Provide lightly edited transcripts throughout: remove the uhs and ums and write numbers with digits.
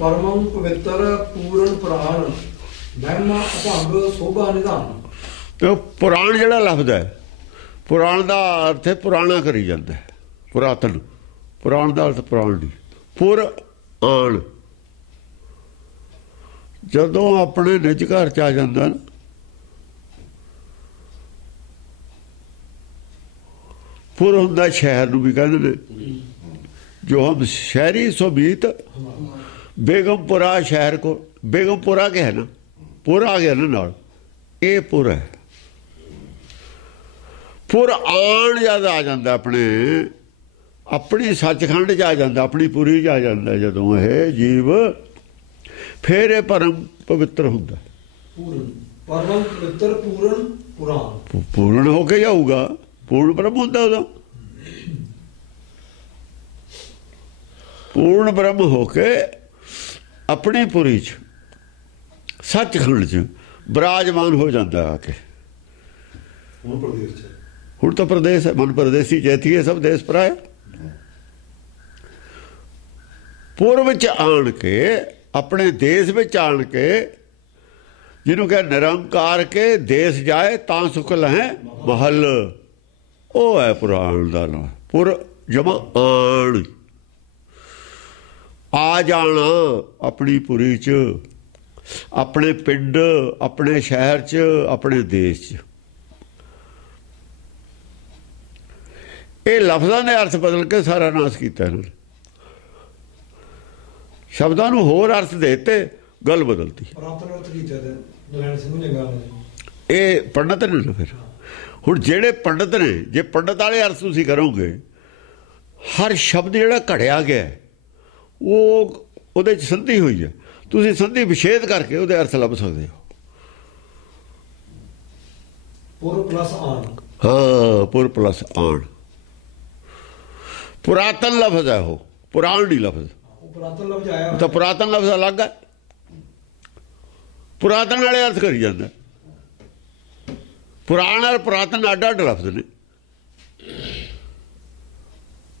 परमं पवित्र पूर्ण पुराण महिमा अभंग शोभा निधान। तो पुराण जिहड़ा लफ्ज़ है, पुराण का अर्थ है पुराना करी जाता है, पुरातन। पुराण का अर्थ पुराण नहीं, पुर आण। जदों अपने निज घर च आ जाता ना, पुर हुंदा शहर नूं भी कहंदे ने, जो हम शहरी सोबीत बेगमपुरा शहर को, बेगमपुरा के है ना, पुर आ गया ना नाल, ये पुर है। पुर आण जद आ जाता अपने अपनी सचखंड च आ जाता, अपनी पुरी च आ जाता जदों ये जीव, फिर ये परम पवित्र हुंदा। परम पवित्र पूर्ण पुराण, पूर्ण होके जाऊगा, पूर्ण ब्रह्म होंदा उदा। पूर्ण ब्रह्म होके अपनी पुरी च सचखंड च विराजमान हो जाता आके। हुण तो प्रदेश है, मन परदेसी जैथी है सब देश पराया। पूर्व च आण के, अपने देश में आण के, जिन्हों कह निरंकार के देश जाए तां सुख लहें महल, ओ है पुराण दा नाम। पुर जमा आण, आ जाना अपनी पुरी च, अपने पिंड, अपने शहर च, अपने देश च। ये लफ्ज़ां दे अर्थ बदल के सारा नाश किया इन्होंने, शब्दां नूं होर अर्थ देते, गल बदलती। ये पंडित ने ना, फिर हुण जिहड़े पंडित ने, जे पंडित वाले अर्थ तुसीं करोगे, हर शब्द जिहड़ा घड़िया गया वो उहदे च संधि हुई है, तुसीं संधि विछेद करके उहदे अर्थ लभ सकदे हो। पुर प्लस आण, हाँ, पुर प्लस आण। पुरातन लफ्ज़ है वो, पुराण नहीं लफ्ज़। पुरातन लफ्ज़ आया तो पुरातन लफ्ज़ अलग है, पुरातन वाले अर्थ करी जाता। पुराण और पुरातन अड्ड अड्ड लफ्ज़ ने।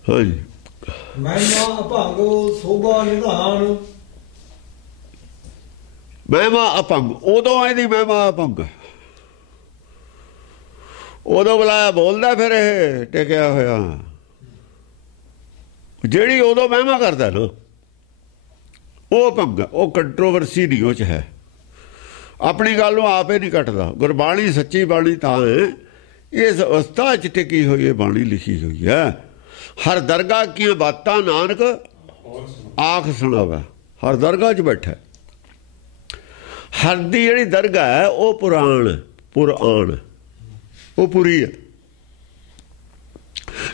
हाँ जी। महिमा अभंग शोभा निधान, महिमा अपंग, उदों इहदी महिमा अपंग, उदों बुलाया बोलदा फिर ये टेकिया होया, जिहड़ी उदों महिमा करदा ना वो अपंग है, वो कंट्रोवर्सी नहीं उह च है, अपनी गल नूं आप ही नहीं कटदा। गुरबाणी सच्ची बाणी तां है, इस अवस्था च टिकी हुई है बाणी लिखी हुई है। हर दरगाह की बातां नानक आख सुनावे, हर दरगाह च बैठा। हर दी जिहड़ी दरगाह है वो पुराण, पुराण, वो पुरी है।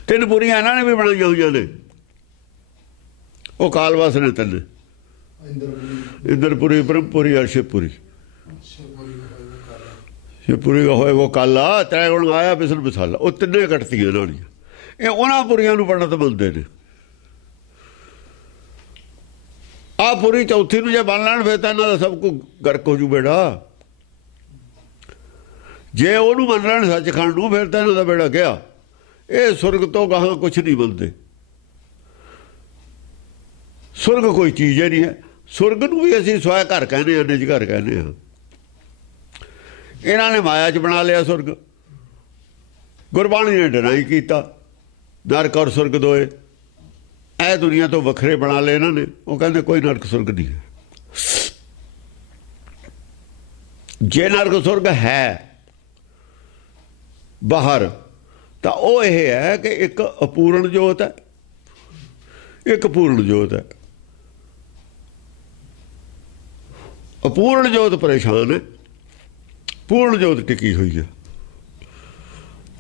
तीन पुरियां इन्हां ने भी बनाई हुई ने, वो कालवास ने तीन, इंद्रपुरी, ब्रह्मपुरी और शिवपुरी। शिवपुरी का होए वो काला, त्रैगुण आया बिसल बिसाला, वो तिने कटती इन्होंने। ये उन्होंने पुरियां नूं पंडित मनते ने। आ पुरी चौथी नूं जे बन लैण फिर तां इन्हां दा सब कुछ गर्क हो जू बेड़ा। जे उहनूं मन लैण सचखंड नूं फिर तां इन्हां दा बेड़ा गया। ये सुरग तो गाहां कुछ नहीं मनते। सुरग कोई चीज़ ही नहीं है। सुरग नूं भी असीं स्वै घर कहने हैं, निज घर कहने हैं। इन्हां ने माया च बना लिया सुरग। गुरबाणी ने डिनाई किया, नरक और सुरग दोए ऐ दुनिया तो वखरे बना ले इन्होंने। वो कहते कोई नरक सुरग नहीं है। जे नरक सुरग है बाहर तो वो ये है कि एक अपूर्ण जोत है, एक पूर्ण जोत है। अपूर्ण जोत परेशान है, पूर्ण जोत टिकी हुई है।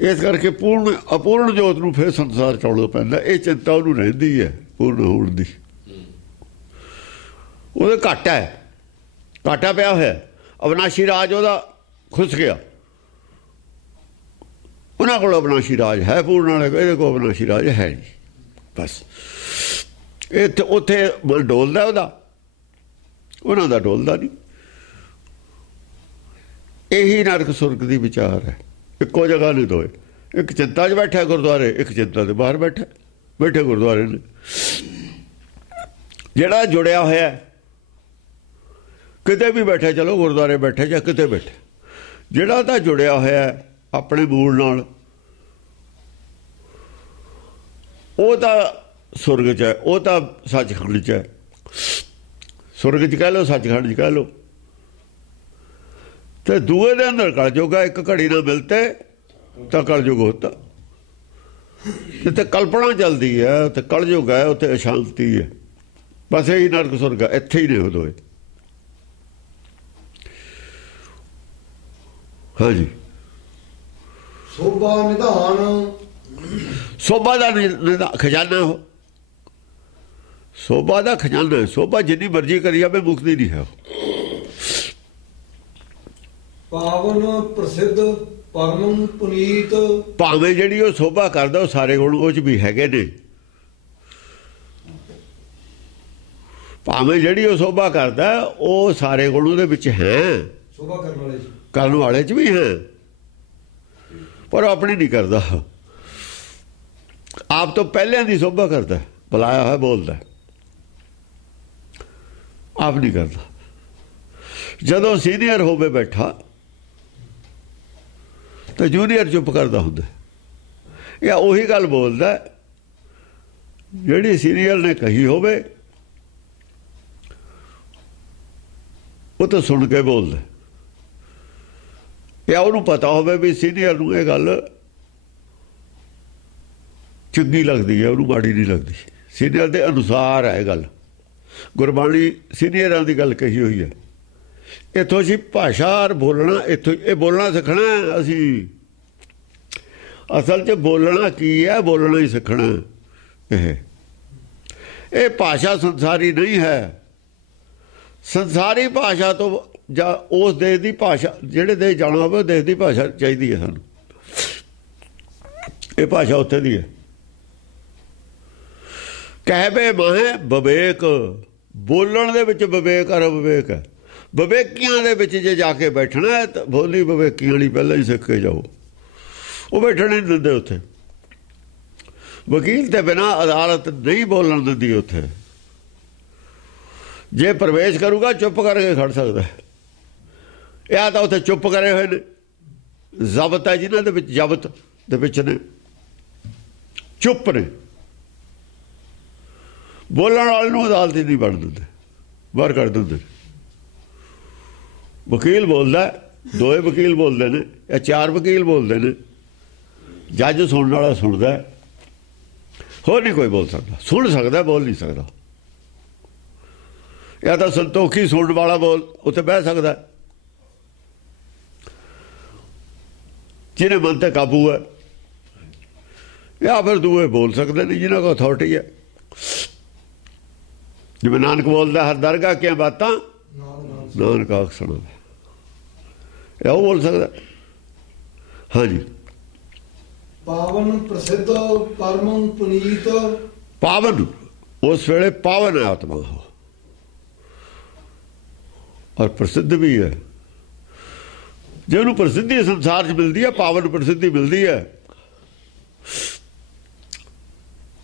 इस करके पूर्ण अपूर्ण जोत नूं फिर संसार चौड़ना पैंदा। ये चिंता उन्होंने रहिंदी है पूर्ण होण दी। उहदे घाटा है, घाटा पिया होया। अविनाशी राज उहदा खुस गया। उन्हां कोल अविनाशी राज है पूर्ण वाले, इहदे कोल अविनाशी राज है नहीं। बस इत्थे उत्थे डोलदा उहदा, उन्हां दा डोलदा नहीं। यही नरक सुरग दी विचार है। इक्को जगह नहीं दोए। एक चिंता च बैठा गुरुद्वारे, एक चिंता के बाहर बैठे गुरुद्वारे ने। जिहड़ा जुड़िया होया किते भी बैठे, चलो गुरुद्वारे बैठे या किते बैठे, जिहड़ा तां जुड़िया होया अपने मूल नाल ਉਹ ਤਾਂ ਸੁਰਗ 'ਚ ਹੈ, ਉਹ ਤਾਂ ਸੱਚਖੰਡ 'ਚ ਹੈ। ਸੁਰਗ 'ਚ ਕਹਿ ਲਓ, ਸੱਚਖੰਡ 'ਚ ਕਹਿ ਲਓ। ਤੇ ਦੂਏ ਦੇ ਅੰਦਰ ਕਲਯੁਗ ਹੈ, ਇੱਕ ਘੜੀ ਨਾ ਮਿਲਤੇ ਤਾਂ ਕਲਯੁਗ ਹੁੰਦਾ। ਜਿੱਥੇ ਕਲਪਨਾ ਚੱਲਦੀ ਹੈ ਉੱਥੇ ਕਲਯੁਗ ਹੈ, ਉੱਥੇ ਅਸ਼ਾਂਤੀ ਹੈ। ਬਸ ਇਹੀ ਨਰਕ ਸੁਰਗ ਹੈ, ਇੱਥੇ ਹੀ ਨੇ ਉਹ ਦੋਏ। ਹਾਂਜੀ, ਸੋਭਾ ਨਿਧਾਨ, ਸੋਭਾ ਦਾ ਖਜ਼ਾਨਾ, ਉਹ ਸੋਭਾ ਦਾ ਖਜ਼ਾਨਾ। ਸੋਭਾ ਜਿੰਨੀ ਮਰਜ਼ੀ ਕਰੀ ਜਾਵੇ ਮੁਕਤੀ ਨਹੀਂ ਹੈ। ਪਾਵਨ ਪ੍ਰਸਿੱਧ ਪਰਮ ਪੁਨੀਤ, ਭਾਵੇਂ ਜਿਹੜੀ ਉਹ ਸੋਭਾ ਕਰਦਾ ਉਹ ਸਾਰੇ ਗੁਣ ਉਹ 'ਚ ਵੀ ਹੈਗੇ ਨੇ। ਭਾਵੇਂ ਜਿਹੜੀ ਉਹ ਸੋਭਾ ਕਰਦਾ ਉਹ ਸਾਰੇ ਗੁਣ ਉਹਦੇ ਵਿੱਚ ਹੈ, ਸੋਭਾ ਕਰਨ ਵਾਲੇ 'ਚ ਵੀ ਹੈ, ਪਰ ਉਹ ਆਪਣੀ ਨਹੀਂ ਕਰਦਾ। ਆਪ ਤੋਂ ਪਹਿਲਿਆਂ ਦੀ ਸੋਭਾ ਕਰਦਾ, ਬੁਲਾਇਆ ਹੋਇਆ ਬੋਲਦਾ, ਆਪ ਨਹੀਂ ਕਰਦਾ। ਜਦੋਂ ਸੀਨੀਅਰ ਹੋਵੇ ਬੈਠਾ ਤਾਂ ਜੂਨੀਅਰ ਚੁੱਪ ਕਰਦਾ ਹੁੰਦਾ, ਜਾਂ ਉਹੀ ਗੱਲ ਬੋਲਦਾ ਜਿਹੜੀ ਸੀਨੀਅਰ ਨੇ ਕਹੀ ਹੋਵੇ, ਉਹ ਤਾਂ ਸੁਣ ਕੇ ਬੋਲਦਾ। ਜਾਂ ਉਹਨੂੰ ਪਤਾ ਹੋਵੇ ਵੀ ਸੀਨੀਅਰ ਨੂੰ ਇਹ ਗੱਲ ਚੰਗੀ ਲੱਗਦੀ ਹੈ, ਉਹਨੂੰ ਮਾੜੀ ਨਹੀਂ ਲੱਗਦੀ। ਸੀਨੀਅਰ ਦੇ ਅਨੁਸਾਰ ਹੈ ਇਹ ਗੱਲ। ਗੁਰਬਾਣੀ ਸੀਨੀਅਰਾਂ ਦੀ ਗੱਲ ਕਹੀ ਹੋਈ ਹੈ। ਇੱਥੋਂ ਅਸੀਂ ਭਾਸ਼ਾ ਬੋਲਣਾ, ਇੱਥੋਂ ਇਹ ਬੋਲਣਾ ਸਿੱਖਣਾ। ਅਸੀਂ ਅਸਲ 'ਚ ਬੋਲਣਾ ਕੀ ਹੈ, ਬੋਲਣਾ ਹੀ ਸਿੱਖਣਾ। ਇਹ ਭਾਸ਼ਾ ਸੰਸਾਰੀ ਨਹੀਂ ਹੈ। ਸੰਸਾਰੀ ਭਾਸ਼ਾ ਤੋਂ ਜਾਂ ਉਸ ਦੇਸ਼ ਦੀ ਭਾਸ਼ਾ, ਜਿਹੜੇ ਦੇਸ਼ ਜਾਣਾ ਹੋਵੇ ਦੇਸ਼ ਦੀ ਭਾਸ਼ਾ ਚਾਹੀਦੀ ਹੈ ਸਾਨੂੰ। ਇਹ ਭਾਸ਼ਾ ਉੱਥੇ ਦੀ ਹੈ। ਕਹਿਵੇ ਮਾਹੇ ਵਿਵੇਕ, ਬੋਲਣ ਦੇ ਵਿੱਚ ਵਿਵੇਕ ਔਰ ਅਵਿਵੇਕ ਹੈ। ਵਿਵੇਕੀਆਂ ਦੇ ਵਿੱਚ ਜੇ ਜਾ ਕੇ ਬੈਠਣਾ ਤਾਂ ਬੋਲੀ ਵਿਵੇਕੀਆਂ ਵਾਲੀ ਪਹਿਲਾਂ ਹੀ ਸਿੱਖ ਕੇ ਜਾਓ। ਉਹ ਬੈਠਣ ਨਹੀਂ ਦਿੰਦੇ ਉੱਥੇ। ਵਕੀਲ ਤੇ ਬਿਨਾਂ ਅਦਾਲਤ ਨਹੀਂ ਬੋਲਣ ਦਿੰਦੀ ਉੱਥੇ। ਜੇ ਪ੍ਰਵੇਸ਼ ਕਰੂਗਾ ਚੁੱਪ ਕਰਕੇ ਖੜ ਸਕਦਾ। ਇਹ ਤਾਂ ਉੱਥੇ ਚੁੱਪ ਕਰੇ ਹੋਏ ਨੇ। ਜ਼ਬਤ ਹੈ ਜਿਨ੍ਹਾਂ ਦੇ ਵਿੱਚ, ਜ਼ਬਤ ਦੇ ਵਿੱਚ ਨੇ, ਚੁੱਪ ਨੇ। ਬੋਲਣ ਵਾਲੇ ਨੂੰ ਅਦਾਲਤ ਹੀ ਨਹੀਂ ਬਣ ਦਿੰਦੇ, ਬਾਹਰ ਕੱਢ ਦਿੰਦੇ। ਵਕੀਲ ਬੋਲਦਾ, ਦੋਏ ਵਕੀਲ ਬੋਲਦੇ ਨੇ ਜਾਂ ਚਾਰ ਵਕੀਲ ਬੋਲਦੇ ਨੇ, ਜੱਜ ਸੁਣਨ ਵਾਲਾ ਸੁਣਦਾ, ਹੋਰ ਨਹੀਂ ਕੋਈ ਬੋਲ ਸਕਦਾ। ਸੁਣ ਸਕਦਾ, ਬੋਲ ਨਹੀਂ ਸਕਦਾ। ਜਾਂ ਤਾਂ ਸੰਤੋਖੀ ਸੁਣਨ ਵਾਲਾ ਬੋਲ ਉੱਥੇ ਬਹਿ ਸਕਦਾ, ਜਿਹਨੇ ਮਨ ਤੇ ਕਾਬੂ ਹੈ। ਜਾਂ ਫਿਰ ਦੂਏ ਬੋਲ ਸਕਦੇ ਨੇ ਜਿਹਨਾਂ ਕੋਲ ਅਥਾਰਟੀ ਹੈ। ਜਿਵੇਂ ਨਾਨਕ ਬੋਲਦਾ, ਹਰ ਦਰਗਾਹ ਕਿਆ ਬਾਤਾਂ ਨਾਨਕ ਆਖ ਸੁਣਾ, ਇਹ ਉਹ ਬੋਲ ਸਕਦਾ। ਹਾਂਜੀ, ਪਾਵਨ ਪ੍ਰਸਿੱਧ ਪਰਮ ਪੁਨੀਤ, ਪਾਵਨ ਉਸ ਵੇਲੇ ਪਾਵਨ ਹੈ ਆਤਮਾ, ਔਰ ਪ੍ਰਸਿੱਧ ਵੀ ਹੈ। ਜੇ ਉਹਨੂੰ ਪ੍ਰਸਿੱਧੀ ਸੰਸਾਰ 'ਚ ਮਿਲਦੀ ਹੈ, ਪਾਵਨ ਪ੍ਰਸਿੱਧੀ ਮਿਲਦੀ ਹੈ,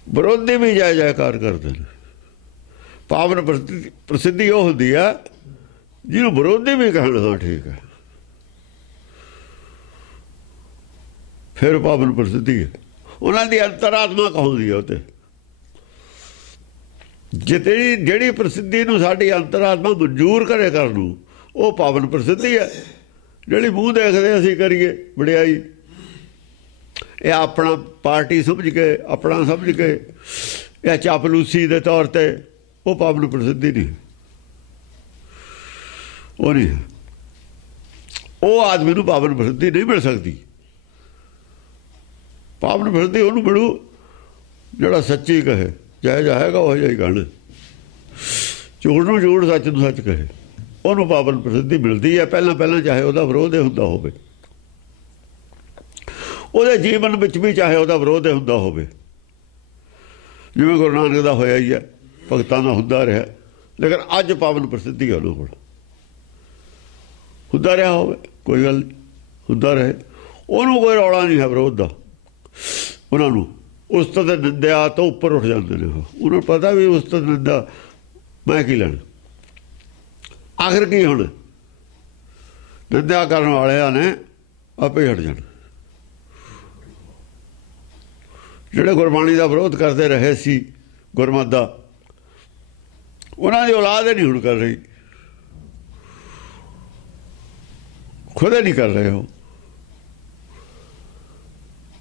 ਵਿਰੋਧੀ ਵੀ ਜੈ ਜੈਕਾਰ ਕਰਦੇ ਨੇ। ਪਾਵਨ ਪ੍ਰਸਿੱਧੀ ਉਹ ਹੁੰਦੀ ਹੈ ਜਿਹਨੂੰ ਵਿਰੋਧੀ ਵੀ ਕਹਿਣ ਹਾਂ ਠੀਕ ਹੈ, ਫਿਰ ਪਾਵਨ ਪ੍ਰਸਿੱਧੀ ਹੈ। ਉਹਨਾਂ ਦੀ ਅੰਤਰਾਤਮਾ ਕਹਾਉਂਦੀ ਹੈ ਉੱਤੇ। ਜਿਹੜੀ ਪ੍ਰਸਿੱਧੀ ਨੂੰ ਸਾਡੀ ਅੰਤਰਾਤਮਾ ਮਨਜ਼ੂਰ ਕਰੇ ਕਰਨ ਨੂੰ, ਉਹ ਪਾਵਨ ਪ੍ਰਸਿੱਧੀ ਹੈ। ਜਿਹੜੀ ਮੂੰਹ ਦੇਖਦੇ ਅਸੀਂ ਕਰੀਏ ਵਡਿਆਈ, ਇਹ ਆਪਣਾ ਪਾਰਟੀ ਸਮਝ ਕੇ, ਆਪਣਾ ਸਮਝ ਕੇ, ਇਹ ਚਾਪਲੂਸੀ ਦੇ ਤੌਰ ਤੇ, ਉਹ ਪਾਵਨ ਪ੍ਰਸਿੱਧੀ ਨਹੀਂ। ਉਹ ਨਹੀਂ, ਉਹ ਆਦਮੀ ਨੂੰ ਪਾਵਨ ਪ੍ਰਸਿੱਧੀ ਨਹੀਂ ਮਿਲ ਸਕਦੀ। ਪਾਵਨ ਪ੍ਰਸਿੱਧੀ ਉਹਨੂੰ ਮਿਲੂ ਜਿਹੜਾ ਸੱਚੀ ਕਹੇ, ਜਿਹੋ ਜਿਹਾ ਹੈਗਾ ਉਹ ਜਿਹਾ ਹੀ ਕਹਿਣਾ, ਝੂਠ ਨੂੰ ਝੂਠ, ਸੱਚ ਨੂੰ ਸੱਚ ਕਹੇ, ਉਹਨੂੰ ਪਾਵਨ ਪ੍ਰਸਿੱਧੀ ਮਿਲਦੀ ਹੈ। ਪਹਿਲਾਂ ਚਾਹੇ ਉਹਦਾ ਵਿਰੋਧ ਹੁੰਦਾ ਹੋਵੇ, ਉਹਦੇ ਜੀਵਨ ਵਿੱਚ ਵੀ ਚਾਹੇ ਉਹਦਾ ਵਿਰੋਧ ਹੁੰਦਾ ਹੋਵੇ। ਜਿਵੇਂ ਗੁਰੂ ਨਾਨਕ ਦਾ ਹੋਇਆ ਹੀ ਹੈ, ਭਗਤਾਂ ਦਾ ਹੁੰਦਾ ਰਿਹਾ, ਲੇਕਿਨ ਅੱਜ ਪਾਵਨ ਪ੍ਰਸਿੱਧੀ ਹੈ ਉਹਨਾਂ ਕੋਲ। ਹੁੰਦਾ ਰਿਹਾ ਹੋਵੇ, ਕੋਈ ਗੱਲ ਨਹੀਂ, ਹੁੰਦਾ ਰਹੇ, ਉਹਨੂੰ ਕੋਈ ਰੌਲਾ ਨਹੀਂ ਹੈ ਵਿਰੋਧ ਦਾ। ਉਹਨਾਂ ਨੂੰ ਉਸਤਤ ਨਿੰਦਿਆ ਤੋਂ ਉੱਪਰ ਉੱਠ ਜਾਂਦੇ ਨੇ। ਉਹਨਾਂ ਨੂੰ ਪਤਾ ਵੀ ਉਸਤਤ ਨਿੰਦਾ ਮੈਂ ਕੀ ਲੈਣਾ, आखिर की हुण निंदा करन वालियां ने आपे हट जाण। जिहड़े गुरबाणी का विरोध करते रहे सी गुरमत का, उन्होंने औलाद ही नहीं हुण कर रही, खुद ही नहीं कर रहे हो।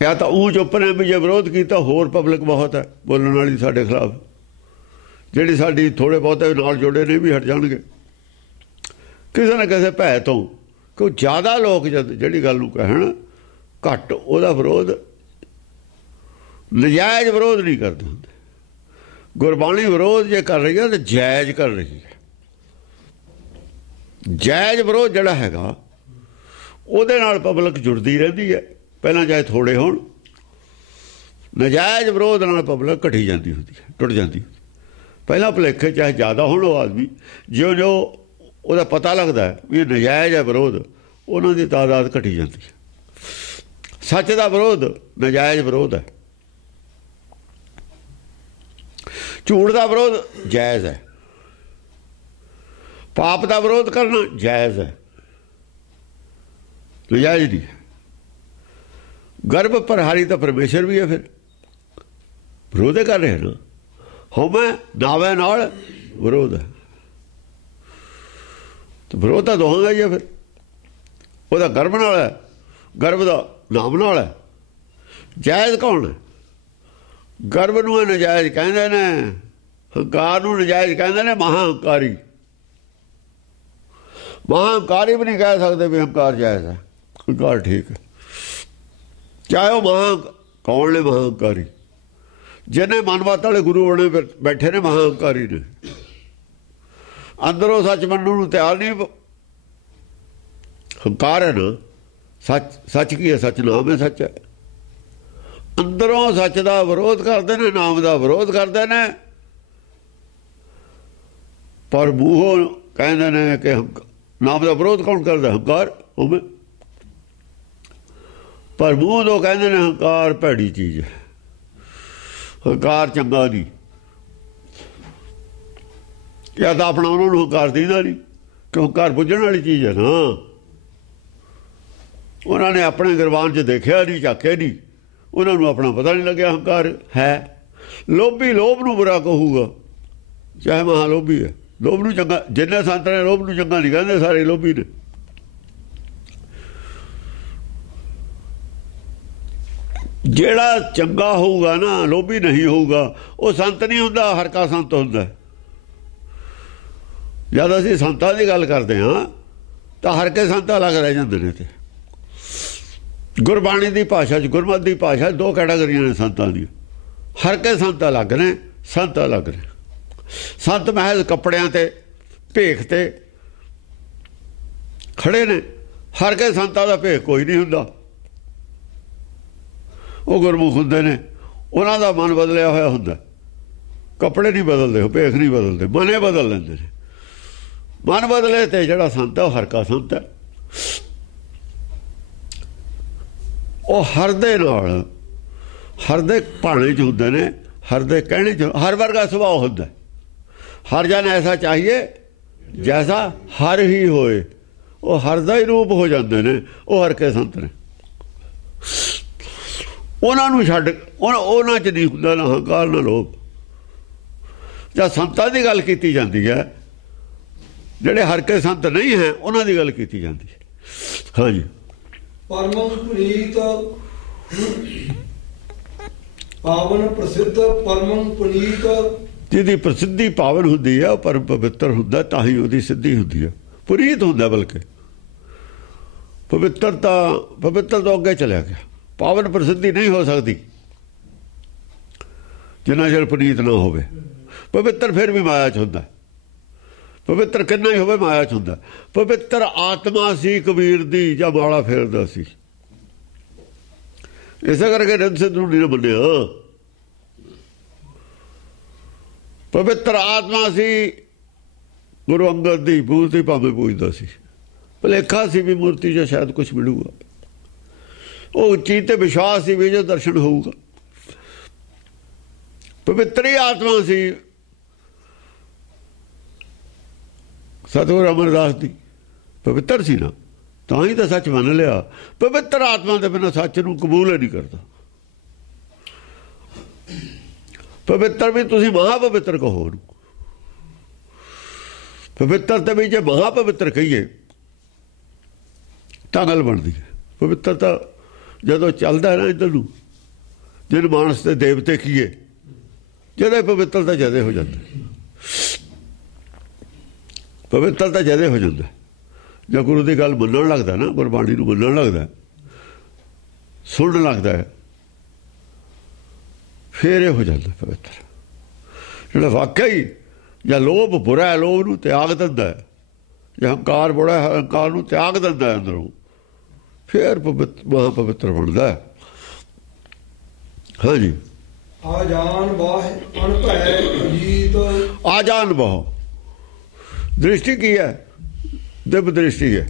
या तो ऊँ चुप ने भी जे विरोध किया, होर पब्लिक बहुत है बोलने वाली साढ़े खिलाफ, जिहड़ी साडी थोड़े बहुते नाल जुड़े ने भी हट जाणगे किसी न किसी भै तो। क्यों ज़्यादा लोग जब जिहड़ी गल नूं कहण घट उहदा विरोध, नजायज़ विरोध नहीं करते होंदे। गुरबाणी विरोध जे कर रही है तो जायज़ कर रही है। जायज़ विरोध जिहड़ा हैगा उहदे नाल पब्लिक जुड़दी रहिंदी है, पहलां चाहे थोड़े होण। नजायज़ विरोध नाल पब्लिक घटी जाती होंदी है, टुट जाती। पहलां भुलेखे चाहे ज़्यादा होण वो आदमी, ज्यों ज्यों उहदा पता लगदा है भी नजायज़ है विरोध, उन्हां दी तादाद घटी जाती है। सच का विरोध नजायज़ विरोध है, झूठ का विरोध जायज़ है, पाप का विरोध करना जायज़ है, नजायज़ नहीं है। गर्भ प्रहारी तो परमेश्वर भी है, फिर विरोध कर रहे हैं ना। होमे नावे नाल विरोध है, तो विरोध तो दोहां का ही है। फिर वह गर्भ नाल है, गर्भ का नाम नाल है। जायज़ कौन है? गर्भ नूं नजायज़ कहंदे ने, हंकार नूं नजायज़ कहंदे ने। महाहंकारी, महाहंकारी भी नहीं कह सकते भी हंकार जायज़ है। हंकार ठीक है, चाहे वह कौन ने महाहंकारी, जिन्हें मनमत वाले गुरु बने बैठे ने महाहंकारी ने, अंदरों सच मनने नूं तैयार नहीं। हंकार है ना, सच सच की है, सच नाम है, सच है। अंदरों सच का विरोध करते हैं, नाम का विरोध करते हैं, पर मूहों कहते हैं कि नाम का विरोध कौन करता? हंकार उमें। पर मूँह तो कहते हैं हंकार भैड़ी चीज़ है, हंकार चंगा नहीं। या तो अपना उन्होंने हंकार दीदा नहीं, कि हंकार बुझण वाली चीज़ है ना। उन्होंने अपने गुरबान च देखा नहीं, झाके नहीं, उन्होंने अपना पता नहीं लग्या हंकार है। लोभी लोभ नूं बुरा कहूगा, चाहे महालोभी है। लोभ नूं चंगा, जिन्ने संत ने लोभ नूं चंगा नहीं कहते, सारे लोभी ने। जेड़ा चंगा होगा ना, लोभी नहीं होगा, वो संत नहीं हुंदा, हर का संत हुंदा। जद असीं संतां दी गल करते हाँ तो हर के संत अलग रह जाते हैं। ते गुरबाणी की भाषा च, गुरमत की भाषा दो कैटागरियां ने संतां दी। हर के संत अलग ने, संत अलग ने। संत महज कपड़ियां ते भेख ते खड़े ने, हर के संतां दा भेख कोई नहीं हुंदा। वो गुरमुख हुंदे ने, उन्हां दा मन बदलिया होया हुंदा। कपड़े नहीं बदलते, भेख नहीं बदलते, मने बदल लेंदे ने। मन बदले तो जिहड़ा संत है हर का संत है। वो हर दे नाल, हर दे भाणे च हुंदे ने, हर दे कहने च, हर वर्गा सुभाव हुंदा। हर जन ऐसा चाहिए जैसा हर ही होए। वो हर दा ही रूप हो जाते हैं, वो हर के संत ने। उन्होंने छड्ड उन्हां च नहीं हुंदा ना हंकार ना लोभ। जब संतां दी गल कीती जाती है, जिहड़े हर के संत नहीं हैं उन्हां दी गल कीती जाती है। हाँ जी। परमं पुनीत पावन प्रसिद्ध, परमं पुनीत जिहदी प्रसिद्धि पावन हुंदी है, परम पवित्र हुंदा, तां ही उहदी सिद्धि हुंदी है। पुनीत हुंदा, बल्कि पवित्र तो अगे चलिया गया। पावन प्रसिद्धि नहीं हो सकती जिन्ना चਿਰ पुनीत ना होवे। पवित्र फिर भी माया च हुंदा। पवित्र किन्ना ही होवे, माया च हुंदा। पवित्र आत्मा सी कबीर दी, जां माला फेरदा सी। इसे करके निंद सिद्ध नूं नहीं मन्निया। पवित्र आत्मा सी गुरु अंगद दी, मूर्ति भावें पूजदा सी। भुलेखा सी भी मूर्ति जो शायद कुछ मिलूगा। वो उच्ची ते विश्वास सी भी जो दर्शन होगा। पवित्र ही आत्मा सी, सतगुरु अमरदास दी पवित्र सी ना, तां ही तो सच मन लिया। पवित्र आत्मा के बिना सच नूं कबूल ही नहीं करता। पवित्र भी तुसीं महापवित्र कहो, पवित्र तो भी जे महापवित्र कहिए तां गल बनदी है। पवित्रता जदों चलदा है ना इधर नूं, जिन मानस ते देवते कीए, जदे पवित्रता जदे हो जाता, पवित्रता जदे हो जाता। जो गुरु की गल मनण लगता ना, गुरबाणी नूं मनण लगता, सुनन लगता है, फिर ये हो जाता पवित्र। जो वाकई या लोभ बुरा है, लोभ नूं त्याग दिंदा है, या हंकार बुरा है, हंकार नूं त्याग दिंदा है अंदरों, फिर महापवित्र बनता है। हाँ जी। आजान बाह अनभै अजीत। आजान बाह दृष्टि की है, दिव्य दृष्टि है।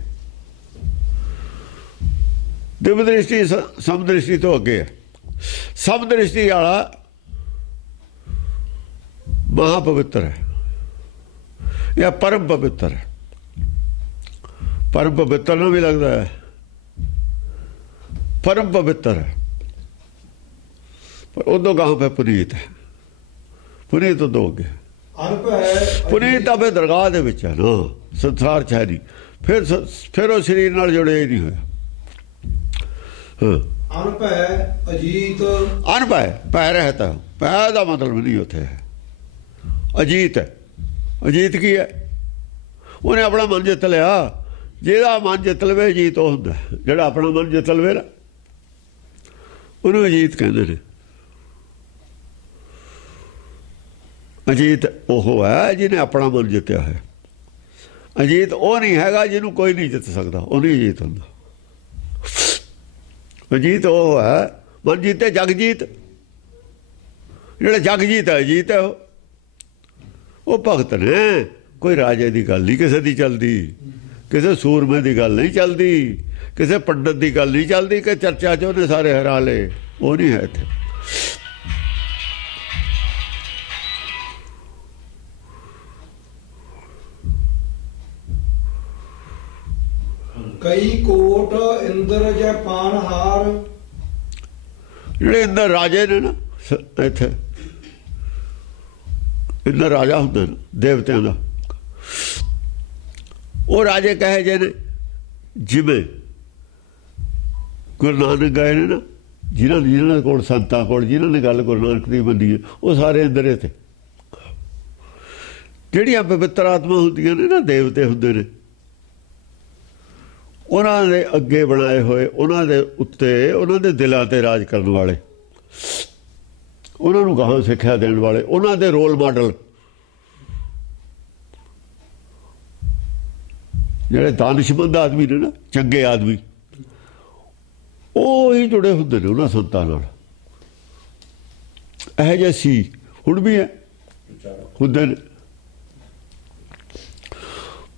दिव्य दृष्टि समदृष्टि तो अगे है। समदृष्टि वाला महापवित्र है या परम पवित्र है। परम पवित्र ना भी लगता है, परम पवित्र है, पर उदों कहाँ पे पुनीत है। पुनीत उदों अगे, पुनीत तो फिर दरगाह दे विच है ना, संसार च है नहीं। फिर वो शरीर नाल जुड़े ही नहीं होया। अनभै अजीत। अनभै भै रहता, भै का मतलब नहीं उत्थे है, अजीत है। अजीत की है? उन्हें अपना मन जित लिया। जिहदा मन जित लवे अजीत वो हुंदा, जिहड़ा अपना मन जित लवे ना उन्हें अजीत कहते हैं। अजीत ओह है जिन्हें अपना मन जितया है। अजीत वो नहीं हैगा जिन्हों कोई नहीं जित सकता, वो नहीं अजीत हुंदा। अजीत वो है मन जीते जग जीत। जिहड़ा जग जीत है अजीत है। वो भगत ने, कोई राजे की गल नहीं किसी की चलती, किसी सूरमे की गल नहीं चलती, किसी पंडित की गल नहीं चलती कि चर्चा च उन्हें सारे हरा ले। वो नहीं है इत्थे। कई कोट इंद्र जै पानहार। जिहड़े इंद्र राजे ने ना इत्थे, इंद्र राजा हुंदे ने देवतियां दा, वो राजे कहे जे ने जिवें गुरु नानक गए ने ना, जिन्होंने कोल संतां कोल जिन्होंने गल गुरु नानक दी मन्नी है, वो सारे इंद्र थे। जिहड़ियां पवित्र आत्मा हुंदियां ने ना, देवते हुंदे ने, उन्हां दे अगे बनाए हुए, उन्हां दे उत्ते, उन्हां दे दिलां ते राज करन वाले, उन्हां नूं गाहां सिक्ख्या देण वाले, उन्हां दे रोल मॉडल जिहड़े दानिशमंद आदमी ने ना, चंगे आदमी, ਉਹ ਹੀ जुड़े ਹੁੰਦੇ ਨੇ ਉਹਨਾਂ ਸੰਤਾਂ ਨਾਲ। ਇਹੋ ਜਿਹੇ ਸੀ, ਹੁਣ ਵੀ ਹੈ, ਹੁੰਦੇ ਨੇ।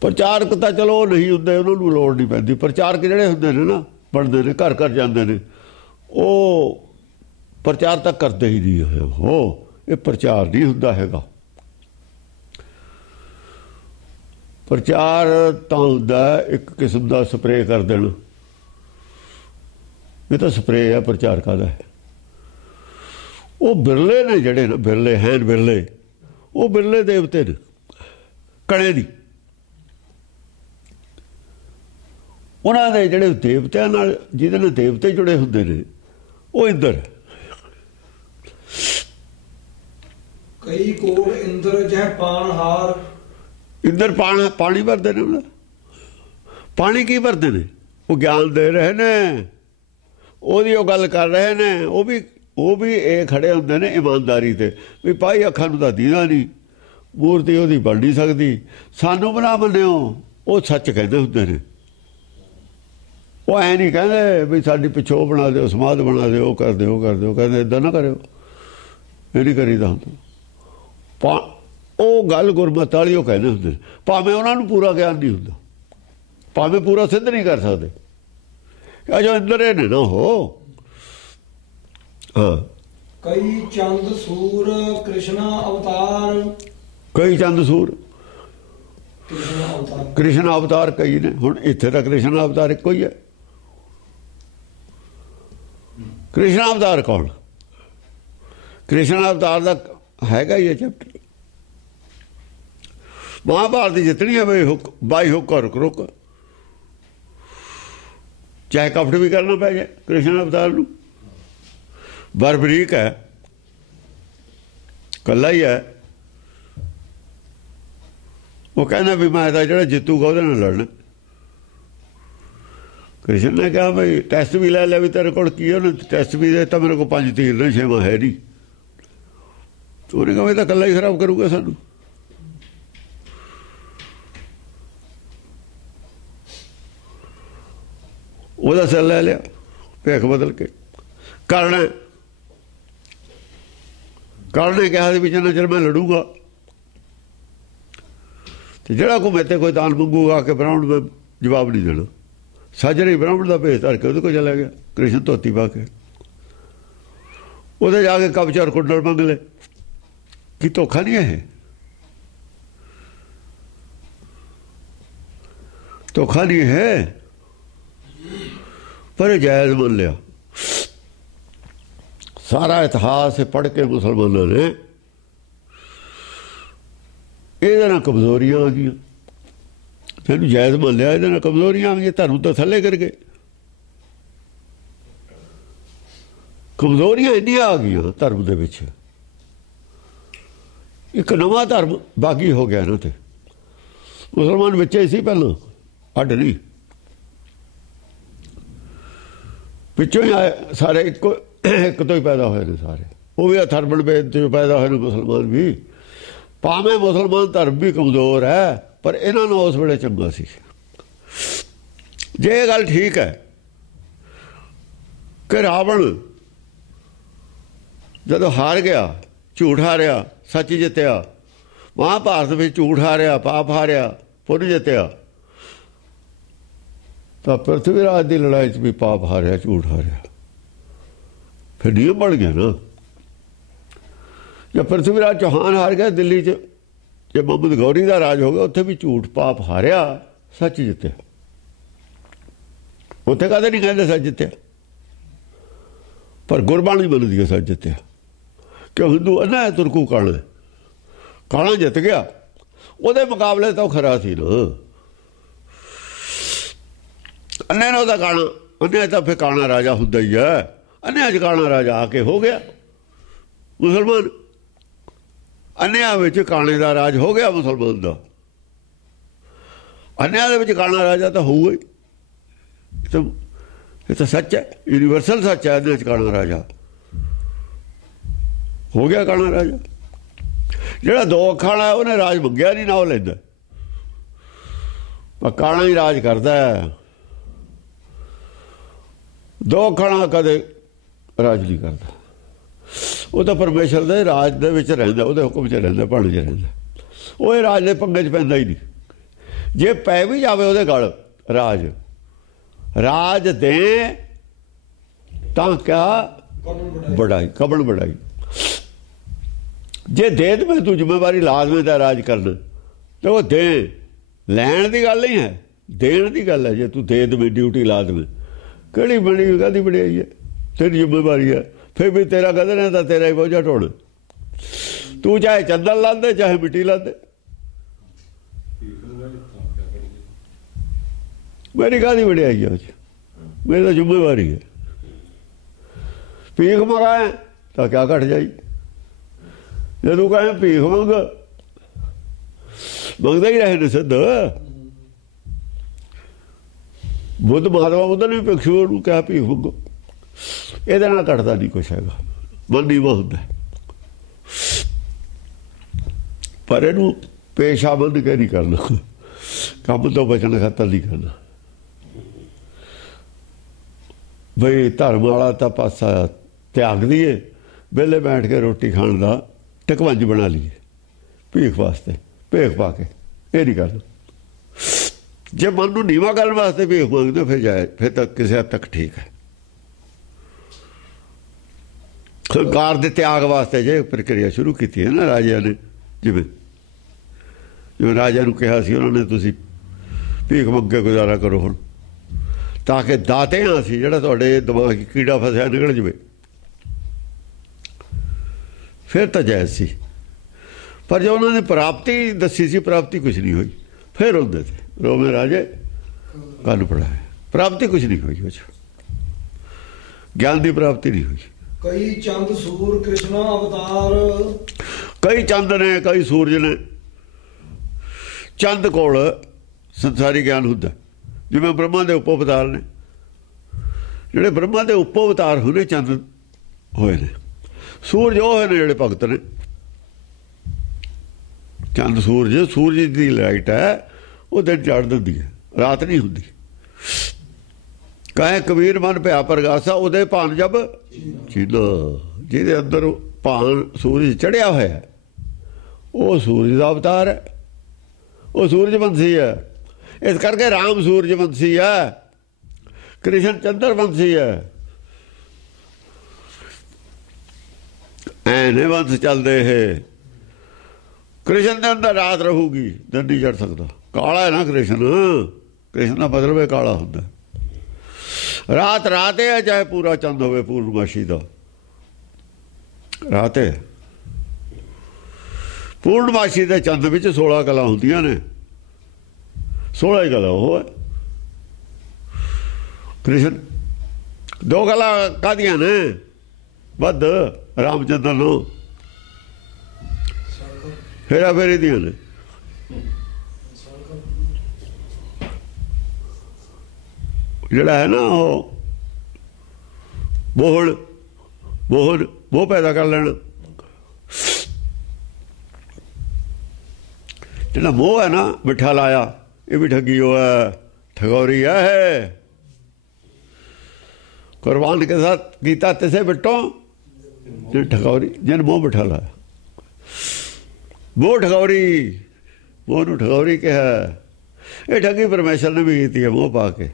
ਪ੍ਰਚਾਰਕ ਤਾਂ ਚਲੋ ਉਹ ਨਹੀਂ ਹੁੰਦੇ, ਉਹਨਾਂ ਨੂੰ ਲੋੜ ਨਹੀਂ ਪੈਂਦੀ। ਪ੍ਰਚਾਰਕ ਜਿਹੜੇ ਹੁੰਦੇ ਨੇ ਨਾ, ਬਣਦੇ ਨੇ, ਘਰ ਘਰ ਜਾਂਦੇ ਨੇ, ਉਹ ਪ੍ਰਚਾਰ ਤਾਂ ਕਰਦੇ ਹੀ ਨਹੀਂ ਹੋਏ। ਉਹ ਇਹ ਪ੍ਰਚਾਰ ਨਹੀਂ ਹੁੰਦਾ ਹੈਗਾ। ਪ੍ਰਚਾਰ ਤਾਂ ਹੁੰਦਾ ਇੱਕ ਕਿਸਮ ਦਾ ਸਪਰੇਅ ਕਰ ਦੇਣਾ। ये तो स्प्रे है प्रचारका दा है। वो बिरले ने जड़े ना, बिरले हैं बिरले, वो बिरले देवते ने कणे दी। उन्होंने जड़े देवत्यां नाल जिहदे नाल देवते जुड़े हुंदे ने, वो इंद्र। कई कोट इंद्र जह पानहार। इंद्र पानी भरदे ने। पानी की भरदे ने? वो ज्ञान दे रहे ने, ਉਹਦੀ ਉਹ ਗੱਲ ਕਰ ਰਹੇ ਨੇ। ਉਹ ਵੀ ਇਹ ਖੜੇ ਹੁੰਦੇ ਨੇ ਇਮਾਨਦਾਰੀ ਤੇ, ਵੀ ਭਾਈ ਅੱਖਾਂ ਨੂੰ ਤਾਂ ਦੀਦਾ ਨਹੀਂ, ਮੂਰਤੀ ਉਹਦੀ ਬਣ ਨਹੀਂ ਸਕਦੀ, ਸਾਨੂੰ ਬਣਾ ਮੰਨਿਓ। ਉਹ ਸੱਚ ਕਹਿੰਦੇ ਹੁੰਦੇ ਨੇ। ਉਹ ਐਂ ਨਹੀਂ ਕਹਿੰਦੇ ਵੀ ਸਾਡੀ ਪਿੱਛੋਂ ਬਣਾ ਦਿਓ, ਸਮਾਧ ਬਣਾ ਦਿਓ, ਉਹ ਕਰ ਦਿਓ, ਉਹ ਕਰ ਦਿਓ। ਕਹਿੰਦੇ ਇੱਦਾਂ ਨਾ ਕਰਿਓ, ਇਹ ਨਹੀਂ ਕਰੀਦਾ ਹੁੰਦਾ। ਉਹ ਗੱਲ ਗੁਰਮਤਿ ਵਾਲੀ ਉਹ ਕਹਿੰਦੇ ਹੁੰਦੇ ਨੇ, ਭਾਵੇਂ ਉਹਨਾਂ ਨੂੰ ਪੂਰਾ ਗਿਆਨ ਨਹੀਂ ਹੁੰਦਾ, ਭਾਵੇਂ ਪੂਰਾ ਸਿੱਧ ਨਹੀਂ ਕਰ ਸਕਦੇ। जो इंद्र ने ना हो। हाँ, कई चंद सूर कृष्णा अवतार। कई चंद सूर कृष्ण अवतार कई ने, हुण इत्थे तां कृष्ण अवतार इक्को ही है। कृष्ण अवतार कौन? कृष्ण अवतार का हैगा ही है चैप्टर। महाभारत जितनी है बाई हुक और रुक, चाहे कपट भी करना पै जाए कृष्ण अवतार नूं। बरबरीक है, कला ही है। वो कहना भी मैं जो जितूगा वो लड़ना। कृष्ण ने कहा भाई टैसट भी लै लिया भी तेरे को की है, टैसट भी देता मेरे को 5 तीर ने 6वां है नहीं। तो उन्हें कहा तो कला ही खराब करूँगा सानू। ਉਹਦਾ ਸਿਰ ਲੈ ਲਿਆ ਭੇਖ ਬਦਲ ਕੇ। ਕਰਨ ਨੇ ਕਿਹਾ ਵੀ ਜਿੰਨਾ ਚਿਰ ਮੈਂ ਲੜੂਗਾ ਤੇ ਜਿਹੜਾ ਕੋਈ ਮੇਰੇ ਤੇ ਕੋਈ ਦਾਨ ਮੰਗੂਗਾ ਕਿ ਬ੍ਰਾਹਮਣ ਮੈਂ ਜਵਾਬ ਨਹੀਂ ਦੇਣਾ। ਸਾਜਰੇ ਬ੍ਰਾਹਮਣ ਦਾ ਭੇਸ ਧਰ ਕੇ ਉਹਦੇ ਕੋਲ ਚਲਾ ਗਿਆ ਕ੍ਰਿਸ਼ਨ ਧੋਤੀ ਪਾ ਕੇ। ਉਹਦੇ ਜਾ ਕੇ ਕਬਚਰ ਕੁੰਡਲ ਮੰਗ ਲੈ। ਕੀ ਧੋਖਾ ਨਹੀਂ ਇਹ? ਧੋਖਾ नहीं है, पर जायज़ मान लिया। सारा इतिहास पढ़ के मुसलमानों ने ये कमजोरियां आ गई, तेन जायज़ मान लिया, ये कमजोरियां आ गई, धर्म तो थले कर गए। कमजोरियां इन्नियां आ गई धर्म के पिछे। एक नवा धर्म बागी हो गया ना, तो मुसलमान बच्चे सी पहलों अड नहीं, पिछों ही आए सारे एक तो ही पैदा हुए ने सारे। वो भी अथर्वण वेद जो पैदा हुए मुसलमान भी। भावें मुसलमान धर्म भी कमज़ोर है, पर इन्होंने उस वेले चंगा सी। जे गल ठीक है कि रावण जदों हार गया, झूठ हारिया, सच जितया। महाभारत में झूठ हारिया, पाप हारिया, पुण्य जितया। तो पृथ्वीराज की लड़ाई भी पाप हारिया, झूठ हारिया, फिर नियम बन गया ना। जब पृथ्वीराज चौहान हार गया दिल्ली च, जब मोहम्मद गौरी का राज हो गया, उत्थे भी झूठ पाप हारिया, सच जितया। उत्थे कदे नहीं कहते सच जितया, पर गुरबाणी बनती है सच जितया। क्यों हिंदू अन्ना है तुरकू काणा, काणा जित गया, वो मुकाबले तो खरा सी ना। अन्ने ने उसका काणा, अन्ने तो फिर काणा राजा होंदा ही है। अन्ने अज काणा राजा आके हो गया मुसलमान। अन्या में काणे का राज हो गया मुसलमान का। अन्या दे विच काणा राजा तो होगा ही। ये तो सच है, यूनीवर्सल सच है। अन्या काणा राजा हो गया, काणा राजा। जिहड़ा 2 अखां है उन्हें राज मंगया नहीं ना, वो लैंदा, पर काणा ही राज करता है। 2 अखां कदे राज नहीं करता। वो तो परमेश्वर के राज दे विच रहिंदा, उहदे हुक्म च रहिंदा, भाणे च रहिंदा। वो राज के पंगे च पैंदा ही नहीं। जे पै भी जावे उहदे गल राज, राज दे तां क्या बड़ाई, कबड़ बड़ाई। जे दे मैं तू जिम्मेवारी लाजमी दा राज करना, तो वो दे लैण की गल नहीं है, देण की गल है। जे तू दे दे ड्यूटी ला दे, किहड़ी बड़ी काहदी बड़ाई है, तेरी जिम्मेवारी है। फिर भी तेरा कहते रहता तेरा ही बोझा ढोड़। तू चाहे चंदन ला दे चाहे मिट्टी ला दे, मेरी काहदी बड़ाई है, मेरी तो जिम्मेवारी है। भीख मंगाए तो क्या घट जाई। जो तू कहें भीख मंग, मंगते ही रहे ने सिद्ध। बुद्ध महात्मा बुद्ध ने भिक्षु को कहा भीख मंगो। ये घटता नहीं कुछ है, मन नीवा होंदा। पर इनू पेशा बन के नहीं करना, काम तो बचने खातर नहीं करना। बई धर्म वाला तो पासा त्याग दिए, वेले बैठ के रोटी खाने का टिकवंज बना लीए भीख वास्ते, भेख पा के। ये नहीं करना। जे मन नूं नीवा करने वास्ते भीख मंगते फिर जाए, फिर तो किसी हद तक ठीक है। सरकार के त्याग वास्ते जे प्रक्रिया शुरू की है ना राजा ने, जिमें जिमें राजा नूं कहा सी उन्होंने, तुसीं ਭੀਖ ਮੰਗ ਕੇ ਗੁਜ਼ਾਰਾ ਕਰੋ ਹੁਣ, ਤਾਂ ਕਿ ਦਾਤੇ ਹਾਂ ਅਸੀਂ, ਜਿਹੜਾ ਤੁਹਾਡੇ ਦਿਮਾਗ ਕੀੜਾ ਫਸਿਆ ਨਿਕਲ ਜਵੇ, ਫਿਰ ਤਾਂ ਜਾਇਜ਼ ਸੀ। ਪਰ ਜੋ ਉਹਨਾਂ ਨੇ ਪ੍ਰਾਪਤੀ ਦੱਸੀ ਸੀ, ਪ੍ਰਾਪਤੀ ਕੁਛ ਨਹੀਂ ਹੋਈ। ਫਿਰ ਹੁੰਦੇ ਤੇ ਰੋਵੇਂ ਰਾਜੇ ਕੰਨ ਪੜਾਏ, ਪ੍ਰਾਪਤੀ ਕੁਛ ਨਹੀਂ ਹੋਈ, ਉਹ 'ਚ ਗਿਆਨ ਦੀ ਪ੍ਰਾਪਤੀ ਨਹੀਂ ਹੋਈ। ਕਈ ਚੰਦ ਸੂਰ ਕ੍ਰਿਸ਼ਨਾ ਅਵਤਾਰ, ਕਈ ਚੰਦ ਨੇ, ਕਈ ਸੂਰਜ ਨੇ। ਚੰਦ ਕੋਲ ਸੰਸਾਰੀ ਗਿਆਨ ਹੁੰਦਾ, ਜਿਵੇਂ ਬ੍ਰਹਮਾ ਦੇ ਉਪ ਅਵਤਾਰ ਨੇ, ਜਿਹੜੇ ਬ੍ਰਹਮਾ ਦੇ ਉਪ ਅਵਤਾਰ ਹੋਏ ਚੰਦ ਹੋਏ ਨੇ। ਸੂਰਜ ਉਹ ਹੋਏ ਨੇ ਜਿਹੜੇ ਭਗਤ ਨੇ। ਚੰਦ ਸੂਰਜ ਦੀ ਲਾਈਟ ਹੈ, ਉਹ ਦਿਨ ਚੜ੍ਹ ਦਿੰਦੀ ਹੈ, ਰਾਤ ਨਹੀਂ ਹੁੰਦੀ। ਕਹੇ ਕਬੀਰ ਮਨ ਭਿਆ ਪ੍ਰਗਾਸਾ, ਉਹਦੇ ਭਾਨ ਜਬ ਚੀਨਾ, ਜਿਹਦੇ ਅੰਦਰ ਭਾਨ ਸੂਰਜ ਚੜ੍ਹਿਆ ਹੋਇਆ, ਉਹ ਸੂਰਜ ਦਾ ਅਵਤਾਰ ਹੈ, ਉਹ ਸੂਰਜਵੰਸ਼ੀ ਹੈ। ਇਸ ਕਰਕੇ ਰਾਮ ਸੂਰਜਵੰਸ਼ੀ ਹੈ, ਕ੍ਰਿਸ਼ਨ ਚੰਦਰਵੰਸ਼ੀ ਹੈ। ਐਨੇ ਵੰਸ਼ ਚੱਲਦੇ ਹੈ। ਕ੍ਰਿਸ਼ਨ ਦੇ ਅੰਦਰ ਰਾਤ ਰਹੂਗੀ, ਦਿਨ ਨਹੀਂ ਚੜ ਸਕਦਾ। ਕਾਲਾ ਹੈ ਨਾ ਕ੍ਰਿਸ਼ਨ ਦਾ ਮਤਲਬ ਹੈ ਕਾਲਾ ਹੁੰਦਾ। ਰਾਤ ਰਾਤ ਹੈ, ਚਾਹੇ ਪੂਰਾ ਚੰਦ ਹੋਵੇ ਪੂਰਨਮਾਸ਼ੀ ਦਾ, ਰਾਤ ਹੈ। ਪੂਰਨਮਾਸ਼ੀ ਦੇ ਚੰਦ ਵਿੱਚ 16 ਕਲਾ ਹੁੰਦੀਆਂ ਨੇ, 16 ਹੀ ਕਲਾ ਉਹ ਹੈ। ਕ੍ਰਿਸ਼ਨ 2 ਕਲਾ ਕਾਹਦੀਆਂ ਨੇ ਵੱਧ, ਰਾਮਚੰਦਰ ਨੂੰ ਫੇਰਾ ਫੇਰੀ ਦੀਆਂ ਨੇ। ਜਿਹੜਾ ਹੈ ਨਾ ਉਹ ਮੋਹ ਪੈਦਾ ਕਰ ਲੈਣਾ। ਜਿਹੜਾ ਮੋਹ ਹੈ ਨਾ, ਮਿੱਠਾ ਲਾਇਆ, ਇਹ ਵੀ ਠੱਗੀ ਹੋ ਹੈ, ठगौरी है। कुर्बान के साथ गीता तिसे बिटो ठगौरी जिन मोह बिठा लाया, मोह ठगौरी, मोह नूं ठगौरी कहा। ये ठगी परमेश्वर ने भी की है, मोह पा के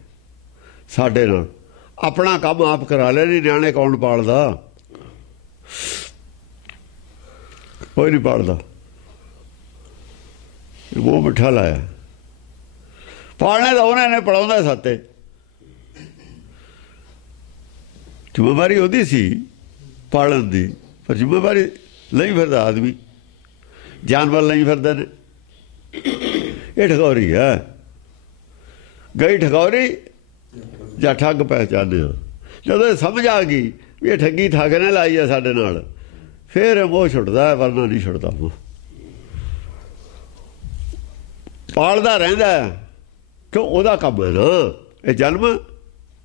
साडे नाल अपना काम आप करा ले। नहीं न्याणे कौन पालदा, कोई नहीं पालदा। मोह बिठा लाया, पालने तो उन्होंने पढ़ाउंदा साते, जिम्मेवारी उहदी सी पालन दी, पर जिम्मेवारी नहीं फिरदा आदमी, जानवर नहीं फिरदे ने। ये ठगौरी है, गई ठगौरी ਜਾਂ ठग पहचाने। ਜਦੋਂ समझ आ गई भी ये ठगी ठग ने लाई है साडे नाल, फिर मोह छुटदा है, वरना नहीं छुटदा। मोह पालदा रहिंदा है, क्यों ਉਹਦਾ ਕੰਮ है ना। ये जन्म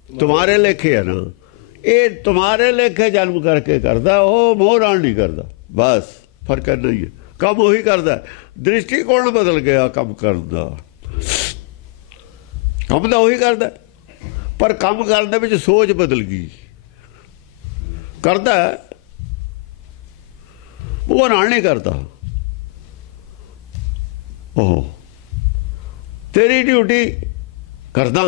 तुम्हारे लेखे है ना, ये तुम्हारे लेखे जन्म करके करदा, वो मोह नाल नहीं करदा। बस फर्क नहीं है, काम वही करदा। दृष्टिकोण बदल गया काम करन दा, काम तो वही करदा, पर काम करने में सोच बदल गई। करता है वो नाल नहीं करता। ओह तेरी ड्यूटी करदा,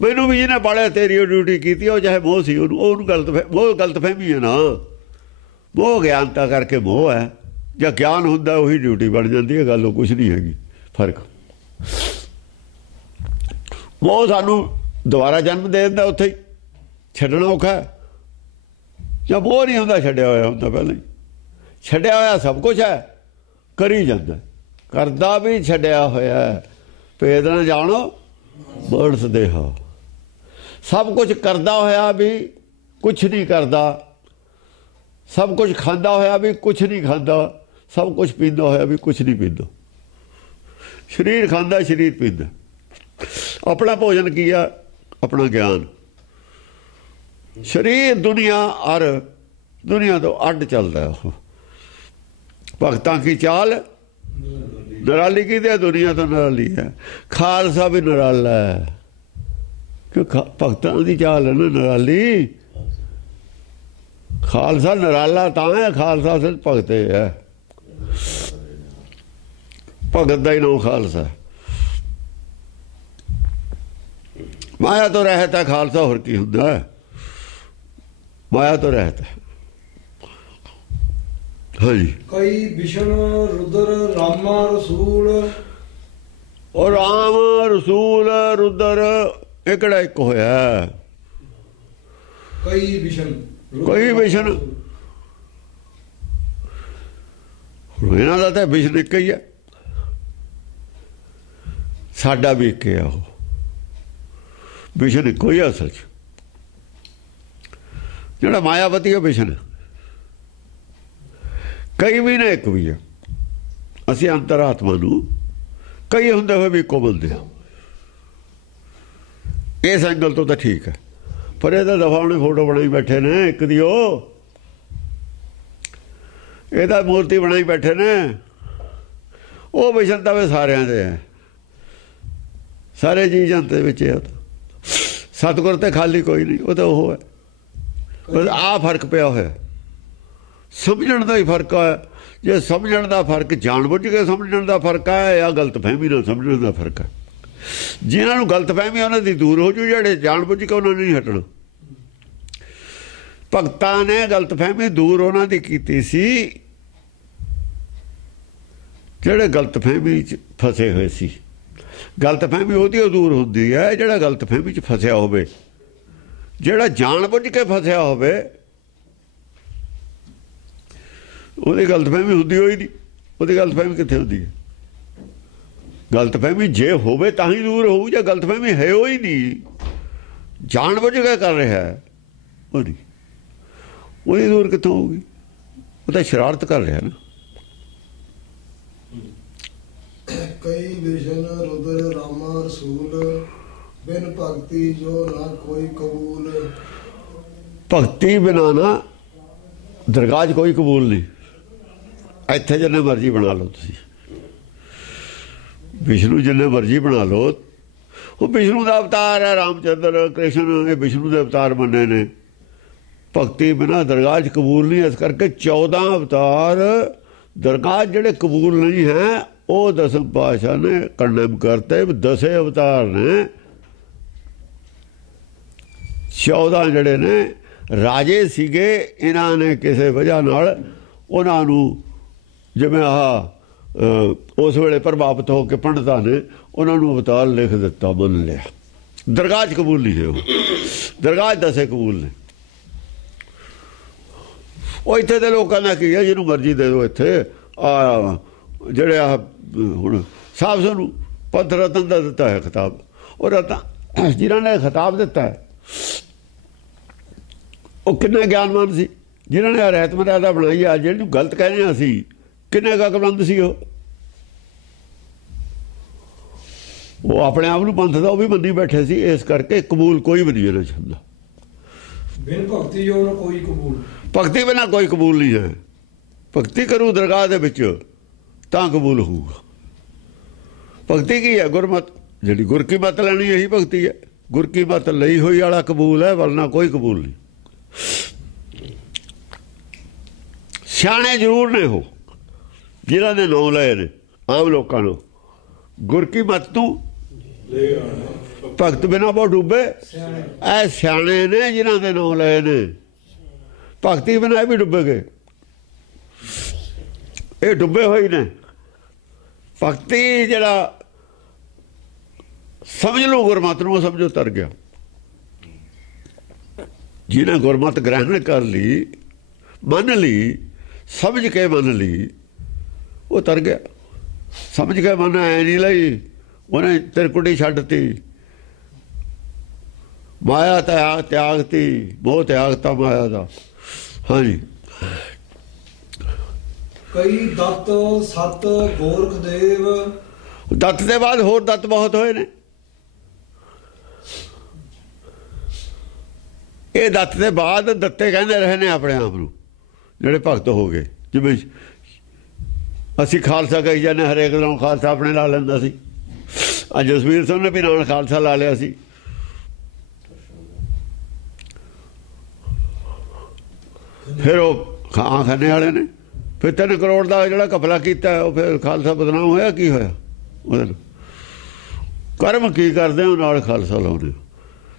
मैनू भी जिन्हें पालिया तेरी ड्यूटी की, चाहे मोह सी, मोह गलतफहमी है ना। मोह ज्ञानता करके मोह है, ਜਾਂ ਗਿਆਨ ਹੁੰਦਾ ਉਹੀ ਡਿਊਟੀ ਬਣ ਜਾਂਦੀ ਹੈ। ਗੱਲ ਉਹ ਕੁਛ ਨਹੀਂ ਹੈਗੀ, ਫਰਕ। ਉਹ ਸਾਨੂੰ ਦੁਬਾਰਾ ਜਨਮ ਦੇ ਦਿੰਦਾ, ਉੱਥੇ ਹੀ ਛੱਡਣਾ ਔਖਾ ਹੈ। ਜਾਂ ਮੋਹ ਨਹੀਂ ਹੁੰਦਾ, ਛੱਡਿਆ ਹੋਇਆ ਹੁੰਦਾ ਪਹਿਲਾਂ ਹੀ। ਛੱਡਿਆ ਹੋਇਆ ਸਭ ਕੁਛ ਹੈ, ਕਰੀ ਜਾਂਦਾ, ਕਰਦਾ ਵੀ ਛੱਡਿਆ ਹੋਇਆ। ਭੇਦ ਨਾ ਜਾਣੋ ਮਾਨਸ ਦੇਹਾ, ਸਭ ਕੁਛ ਕਰਦਾ ਹੋਇਆ ਵੀ ਕੁਛ ਨਹੀਂ ਕਰਦਾ, ਸਭ ਕੁਛ ਖਾਂਦਾ ਹੋਇਆ ਵੀ ਕੁਛ ਨਹੀਂ ਖਾਂਦਾ, सब कुछ पींदा होया भी कुछ नहीं पींदा। शरीर खांदा, शरीर पींदा। अपना भोजन किया, अपना ज्ञान। शरीर दुनिया और दुनिया तो अड चलता है। भगतां की चाल निराली की दे, दुनिया तो निराली है। खालसा भी निराला है, क्यों भगतां की चाल है ना निराली। खालसा निराला तां है, खालसा सिर्फ भगते है, भगत का ही नाम खालसा। माया तो रहता है, खालसा होर की हुंदा है। माया तो रहता है। हाँ जी, कई विष्णु रुद्र रामा रसूल। और राम रसूल रुद्र ਇਹ ਕਿਹੜਾ ਇੱਕ ਹੋਇਆ? ਕਈ ਵਿਸ਼ਨ ਕੋਈ ਵਿਸ਼ਨ ਇਹਨਾਂ ਦਾ ਤਾਂ ਵਿਸ਼ਨ ਇੱਕ ਹੀ ਹੈ, ਸਾਡਾ ਵੀ ਇੱਕ ਹੈ। ਉਹ ਵਿਸ਼ਨ ਇੱਕੋ ਹੀ ਅਸਲ 'ਚ। ਜਿਹੜਾ ਮਾਇਆਵਤੀ ਉਹ ਵਿਸ਼ਨ ਕਈ ਵੀ ਨੇ, ਇੱਕ ਵੀ ਹੈ। ਅਸੀਂ ਅੰਤਰਾਤਮਾ ਨੂੰ ਕਈ ਹੁੰਦੇ ਹੋਏ ਵੀ ਇੱਕੋ ਬੰਦੇ ਆ। ਇਸ ਐਂਗਲ ਤੋਂ ਤਾਂ ਠੀਕ ਹੈ, ਪਰ ਇਹਦਾ ਦਫਾ ਉਹਨੇ ਫੋਟੋ ਬਣਾਈ ਬੈਠੇ ਨੇ ਇੱਕ ਦੀ, ਉਹ ਇਹਦਾ ਮੂਰਤੀ ਬਣਾਈ ਬੈਠੇ ਨੇ। ਉਹ ਵਿਸ਼ਨ ਤਾਂ ਵੇ ਸਾਰਿਆਂ ਦੇ ਹੈ, ਸਾਰੇ ਜੀ ਜਨਤੇ ਵਿੱਚ ਹੈ। ਸਤਿਗੁਰ ਤੇ ਖਾਲੀ ਕੋਈ ਨਹੀਂ, ਉਹ ਤਾਂ ਉਹ ਹੈ। ਬਸ ਆਹ ਫਰਕ ਪਿਆ ਹੋਇਆ, ਸਮਝਣ ਦਾ ਹੀ ਫਰਕ ਹੈ। ਜੇ ਸਮਝਣ ਦਾ ਫਰਕ ਜਾਣ ਬੁੱਝ ਕੇ ਸਮਝਣ ਦਾ ਫਰਕ ਹੈ ਜਾਂ ਗਲਤਫਹਿਮੀ ਨਾਲ ਸਮਝਣ ਦਾ ਫਰਕ ਹੈ। ਜਿਨ੍ਹਾਂ ਨੂੰ ਗਲਤਫਹਿਮੀ ਉਹਨਾਂ ਦੀ ਦੂਰ ਹੋ ਜੂ, ਜਿਹੜੇ ਜਾਣ ਬੁੱਝ ਕੇ ਉਹਨਾਂ ਨੇ ਨਹੀਂ ਹਟਣਾ। ਭਗਤਾਂ ਨੇ ਗਲਤਫਹਿਮੀ ਦੂਰ ਉਹਨਾਂ ਦੀ ਕੀਤੀ ਸੀ, ਜਿਹੜੇ ਗਲਤਫਹਿਮੀ 'ਚ ਫਸੇ ਹੋਏ ਸੀ। ਗਲਤਫਹਿਮੀ ਉਹਦੀ ਉਹ ਦੂਰ ਹੁੰਦੀ ਹੈ ਜਿਹੜਾ ਗਲਤਫਹਿਮੀ 'ਚ ਫਸਿਆ ਹੋਵੇ। ਜਿਹੜਾ ਜਾਣ ਬੁੱਝ ਕੇ ਫਸਿਆ ਹੋਵੇ ਉਹਦੀ ਗਲਤਫਹਿਮੀ ਹੁੰਦੀ ਹੋਈ ਨਹੀਂ। ਉਹਦੀ ਗਲਤਫਹਿਮੀ ਕਿੱਥੇ ਹੁੰਦੀ ਹੈ? ਗਲਤਫਹਿਮੀ ਜੇ ਹੋਵੇ ਤਾਂ ਹੀ ਦੂਰ ਹੋਊ, ਜਾਂ ਗਲਤਫਹਿਮੀ ਹੈ ਉਹ ਹੀ ਨਹੀਂ, ਜਾਣ ਬੁੱਝ ਕੇ ਕਰ ਰਿਹਾ ਹੈ, ਉਹ ਨਹੀਂ, ਉਹਦੀ ਦੂਰ ਕਿੱਥੋਂ ਹੋਊਗੀ? ਉਹ ਤਾਂ ਸ਼ਰਾਰਤ ਕਰ ਰਿਹਾ ਨਾ। ਕਈ ਵਿਸ਼ਨ ਰੁਦਰ ਰਾਮਾ ਰਸੂਲ ਬਿਨ ਭਗਤੀ ਜੋ ਨਾ ਕੋਈ ਕਬੂਲ। ਭਗਤੀ ਬਿਨਾਂ ਨਾ ਦਰਗਾਹ 'ਚ ਕੋਈ ਕਬੂਲ ਨਹੀਂ। ਇੱਥੇ ਜਿੰਨੇ ਮਰਜ਼ੀ ਬਣਾ ਲਓ ਤੁਸੀਂ, ਵਿਸ਼ਨੂੰ ਜਿੰਨੇ ਮਰਜ਼ੀ ਬਣਾ ਲਓ, ਉਹ ਵਿਸ਼ਨੂੰ ਦਾ ਅਵਤਾਰ ਹੈ। ਰਾਮਚੰਦਰ ਕ੍ਰਿਸ਼ਨ ਇਹ ਵਿਸ਼ਨੂੰ ਦੇ ਅਵਤਾਰ ਮੰਨੇ ਨੇ। ਭਗਤੀ ਬਿਨਾਂ ਦਰਗਾਹ 'ਚ ਕਬੂਲ ਨਹੀਂ। ਇਸ ਕਰਕੇ 14 ਅਵਤਾਰ ਦਰਗਾਹ ਜਿਹੜੇ ਕਬੂਲ ਨਹੀਂ ਹੈ ਉਹ ਦਸਮ ਪਾਤਸ਼ਾਹ ਨੇ ਕੰਡੈਮ ਕਰਤੇ। 10 ਅਵਤਾਰ ਨੇ, 14 ਜਿਹੜੇ ਨੇ ਰਾਜੇ ਸੀਗੇ। ਇਹਨਾਂ ਨੇ ਕਿਸੇ ਵਜ੍ਹਾ ਨਾਲ ਉਹਨਾਂ ਨੂੰ, ਜਿਵੇਂ ਉਸ ਵੇਲੇ ਪ੍ਰਭਾਵਿਤ ਹੋ ਕੇ ਪੰਡਤਾਂ ਨੇ ਉਹਨਾਂ ਨੂੰ ਅਵਤਾਰ ਲਿਖ ਦਿੱਤਾ, ਮੰਨ ਲਿਆ। ਦਰਗਾਹ 'ਚ ਕਬੂਲ ਨਹੀਂ ਹੈ ਉਹ, ਦਰਗਾਹ 'ਚ 10 ਕਬੂਲ ਨੇ। ਉਹ ਇੱਥੇ ਦੇ ਲੋਕਾਂ ਦਾ ਕੀ ਹੈ, ਜਿਹਨੂੰ ਮਰਜ਼ੀ ਦੇ ਦਿਓ। ਇੱਥੇ ਜਿਹੜੇ ਹੁਣ ਸਾਹਿਬ ਸਾਨੂੰ ਪੰਥ ਰਤਨ ਦਾ ਦਿੱਤਾ ਹੈ ਖਿਤਾਬ, ਉਹ ਰਤਨ ਜਿਨ੍ਹਾਂ ਨੇ ਖਿਤਾਬ ਦਿੱਤਾ ਹੈ ਉਹ ਕਿੰਨੇ ਗਿਆਨਵਾਨ ਸੀ। ਜਿਨ੍ਹਾਂ ਨੇ ਰਹਿਤ ਮਰਿਆਦਾ ਬਣਾਈ ਆ, ਜਿਹਨੂੰ ਗਲਤ ਕਹਿੰਦੇ ਹਾਂ ਅਸੀਂ, ਕਿੰਨੇ ਅਕਲਮੰਦ ਸੀ। ਉਹ ਆਪਣੇ ਆਪ ਨੂੰ ਪੰਥ ਦਾ ਉਹ ਵੀ ਮੰਨੀ ਬੈਠੇ ਸੀ। ਇਸ ਕਰਕੇ ਕਬੂਲ ਕੋਈ ਵੀ ਨਹੀਂ ਚਾਹੁੰਦਾ। ਬਿਨ ਭਗਤੀ ਜੋ ਨਾ ਕੋਈ ਕਬੂਲ। ਭਗਤੀ ਬਿਨਾਂ ਕੋਈ ਕਬੂਲ ਨਹੀਂ ਹੈ। ਭਗਤੀ ਕਰੂ ਦਰਗਾਹ ਦੇ ਵਿੱਚ ਤਾਂ ਕਬੂਲ ਹੋਊਗਾ। ਭਗਤੀ ਕੀ ਹੈ? ਗੁਰਮਤ, ਜਿਹੜੀ ਗੁਰ ਕੀ ਮੱਤ ਲੈਣੀ ਇਹੀ ਭਗਤੀ ਹੈ। ਗੁਰ ਕੀ ਮੱਤ ਲਈ ਹੋਈ ਵਾਲਾ ਕਬੂਲ ਹੈ, ਵਰਨਾ ਕੋਈ ਕਬੂਲ ਨਹੀਂ। ਸਿਆਣੇ ਜ਼ਰੂਰ ਨੇ ਉਹ ਜਿਨ੍ਹਾਂ ਨੇ ਨਾਂ ਲਏ ਨੇ। ਆਮ ਲੋਕਾਂ ਨੂੰ ਗੁਰ ਕੀ ਮੱਤ ਤੂੰ ਭਗਤ ਬਿਨਾਂ ਬਹੁਤ ਡੁੱਬੇ। ਇਹ ਸਿਆਣੇ ਨੇ ਜਿਨ੍ਹਾਂ ਦੇ ਨਾਂ ਲਏ ਨੇ। ਭਗਤੀ ਬਿਨਾਂ ਇਹ ਵੀ ਡੁੱਬੇ ਗਏ। ਇਹ ਡੁੱਬੇ ਹੋਏ ਨੇ। ਭਗਤੀ ਜਿਹੜਾ ਸਮਝ ਲਓ ਗੁਰਮਤਿ ਨੂੰ, ਸਮਝੋ ਤਰ ਗਿਆ। ਜਿਹਨੇ ਗੁਰਮਤਿ ਗ੍ਰਹਿਣ ਕਰ ਲਈ, ਮੰਨ ਲਈ, ਸਮਝ ਕੇ ਮੰਨ ਲਈ, ਉਹ ਤਰ ਗਿਆ। ਸਮਝ ਕੇ ਮੰਨ ਐ ਨਹੀਂ ਲਈ, ਉਹਨੇ ਤਿਰਕੁਟੀ ਛੱਡਤੀ, ਮਾਇਆ ਤਿਆਗਤੀ, ਮੋਹ ਤਿਆਗਤਾ ਮਾਇਆ ਦਾ। ਹਾਂਜੀ। ਕਈ ਦੱਤ ਸਤ ਗੋਰਖ ਦੇਵ। ਦੱਤ ਦੇ ਬਾਅਦ ਹੋਰ ਦੱਤ ਬਹੁਤ ਹੋਏ ਨੇ। ਇਹ ਦੱਤ ਦੇ ਬਾਅਦ ਦੱਤੇ ਕਹਿੰਦੇ ਰਹੇ ਨੇ ਆਪਣੇ ਆਪ ਨੂੰ, ਜਿਹੜੇ ਭਗਤ ਹੋ ਗਏ। ਜਿਵੇਂ ਅਸੀਂ ਖਾਲਸਾ ਕਹੀ ਜਾਂਦੇ, ਹਰੇਕ ਨੂੰ ਖਾਲਸਾ ਆਪਣੇ ਲਾ ਲੈਂਦਾ ਸੀ। ਅੱਜ ਜਸਵੀਰ ਸਿੰਘ ਨੇ ਵੀ ਨਾਲ ਖਾਲਸਾ ਲਾ ਲਿਆ ਸੀ। ਫਿਰ ਉਹ ਖਾਣੇ ਵਾਲੇ ਨੇ ਫਿਰ 3 ਕਰੋੜ ਦਾ ਜਿਹੜਾ ਘਪਲਾ ਕੀਤਾ, ਉਹ ਫਿਰ ਖਾਲਸਾ ਬਦਨਾਮ ਹੋਇਆ। ਕੀ ਹੋਇਆ ਉਹਦੇ ਨਾਲ? ਕਰਮ ਕੀ ਕਰਦੇ ਹੋ ਨਾਲ ਖਾਲਸਾ ਲਾਉਂਦੇ ਹੋ।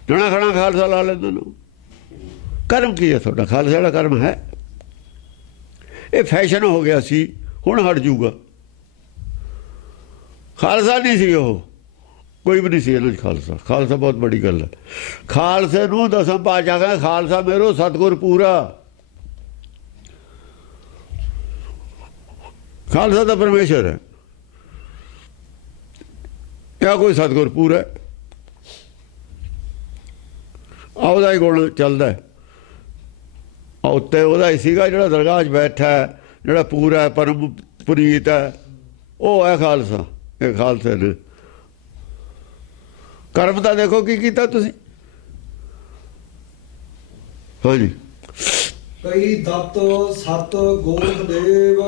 ਜਣਾ ਖਣਾ ਖਾਲਸਾ ਲਾ ਲੈਂਦੇ ਨੇ। ਕਰਮ ਕੀ ਹੈ ਤੁਹਾਡਾ? ਖਾਲਸਾ ਜਿਹੜਾ ਕਰਮ ਹੈ, ਇਹ ਫੈਸ਼ਨ ਹੋ ਗਿਆ ਸੀ, ਹੁਣ ਹਟ ਜੂਗਾ। ਖਾਲਸਾ ਨਹੀਂ ਸੀ ਉਹ, कोई भी नहीं सी इन्हां 'च खालसा। खालसा बहुत बड़ी गल है। खालसे नूं दसम पातशाह कहंदा खालसा मेरो सतगुर पूरा। खालसा तो परमेश्वर है या कोई सतगुर पूरा है। ਉਹਦਾ ਹੀ ਗੁਣ ਚੱਲਦਾ। ਉੱਤੇ ਉਹਦਾ ਹੀ ਸੀਗਾ ਜਿਹੜਾ ਦਰਗਾਹ 'ਚ ਬੈਠਾ ਹੈ, ਜਿਹੜਾ ਪੂਰਾ ਪਰਮ ਪੁਨੀਤ ਹੈ, ਉਹ ਹੈ ਖਾਲਸਾ। ਇਹ ਖਾਲਸੇ ਨੇ ਕਰਮ ਤਾਂ ਦੇਖੋ ਕੀ ਕੀਤਾ ਤੁਸੀਂ। ਹਾਂਜੀ ਕਈ ਦਤ ਸਤ ਗੋਰਖ ਦੇਵ।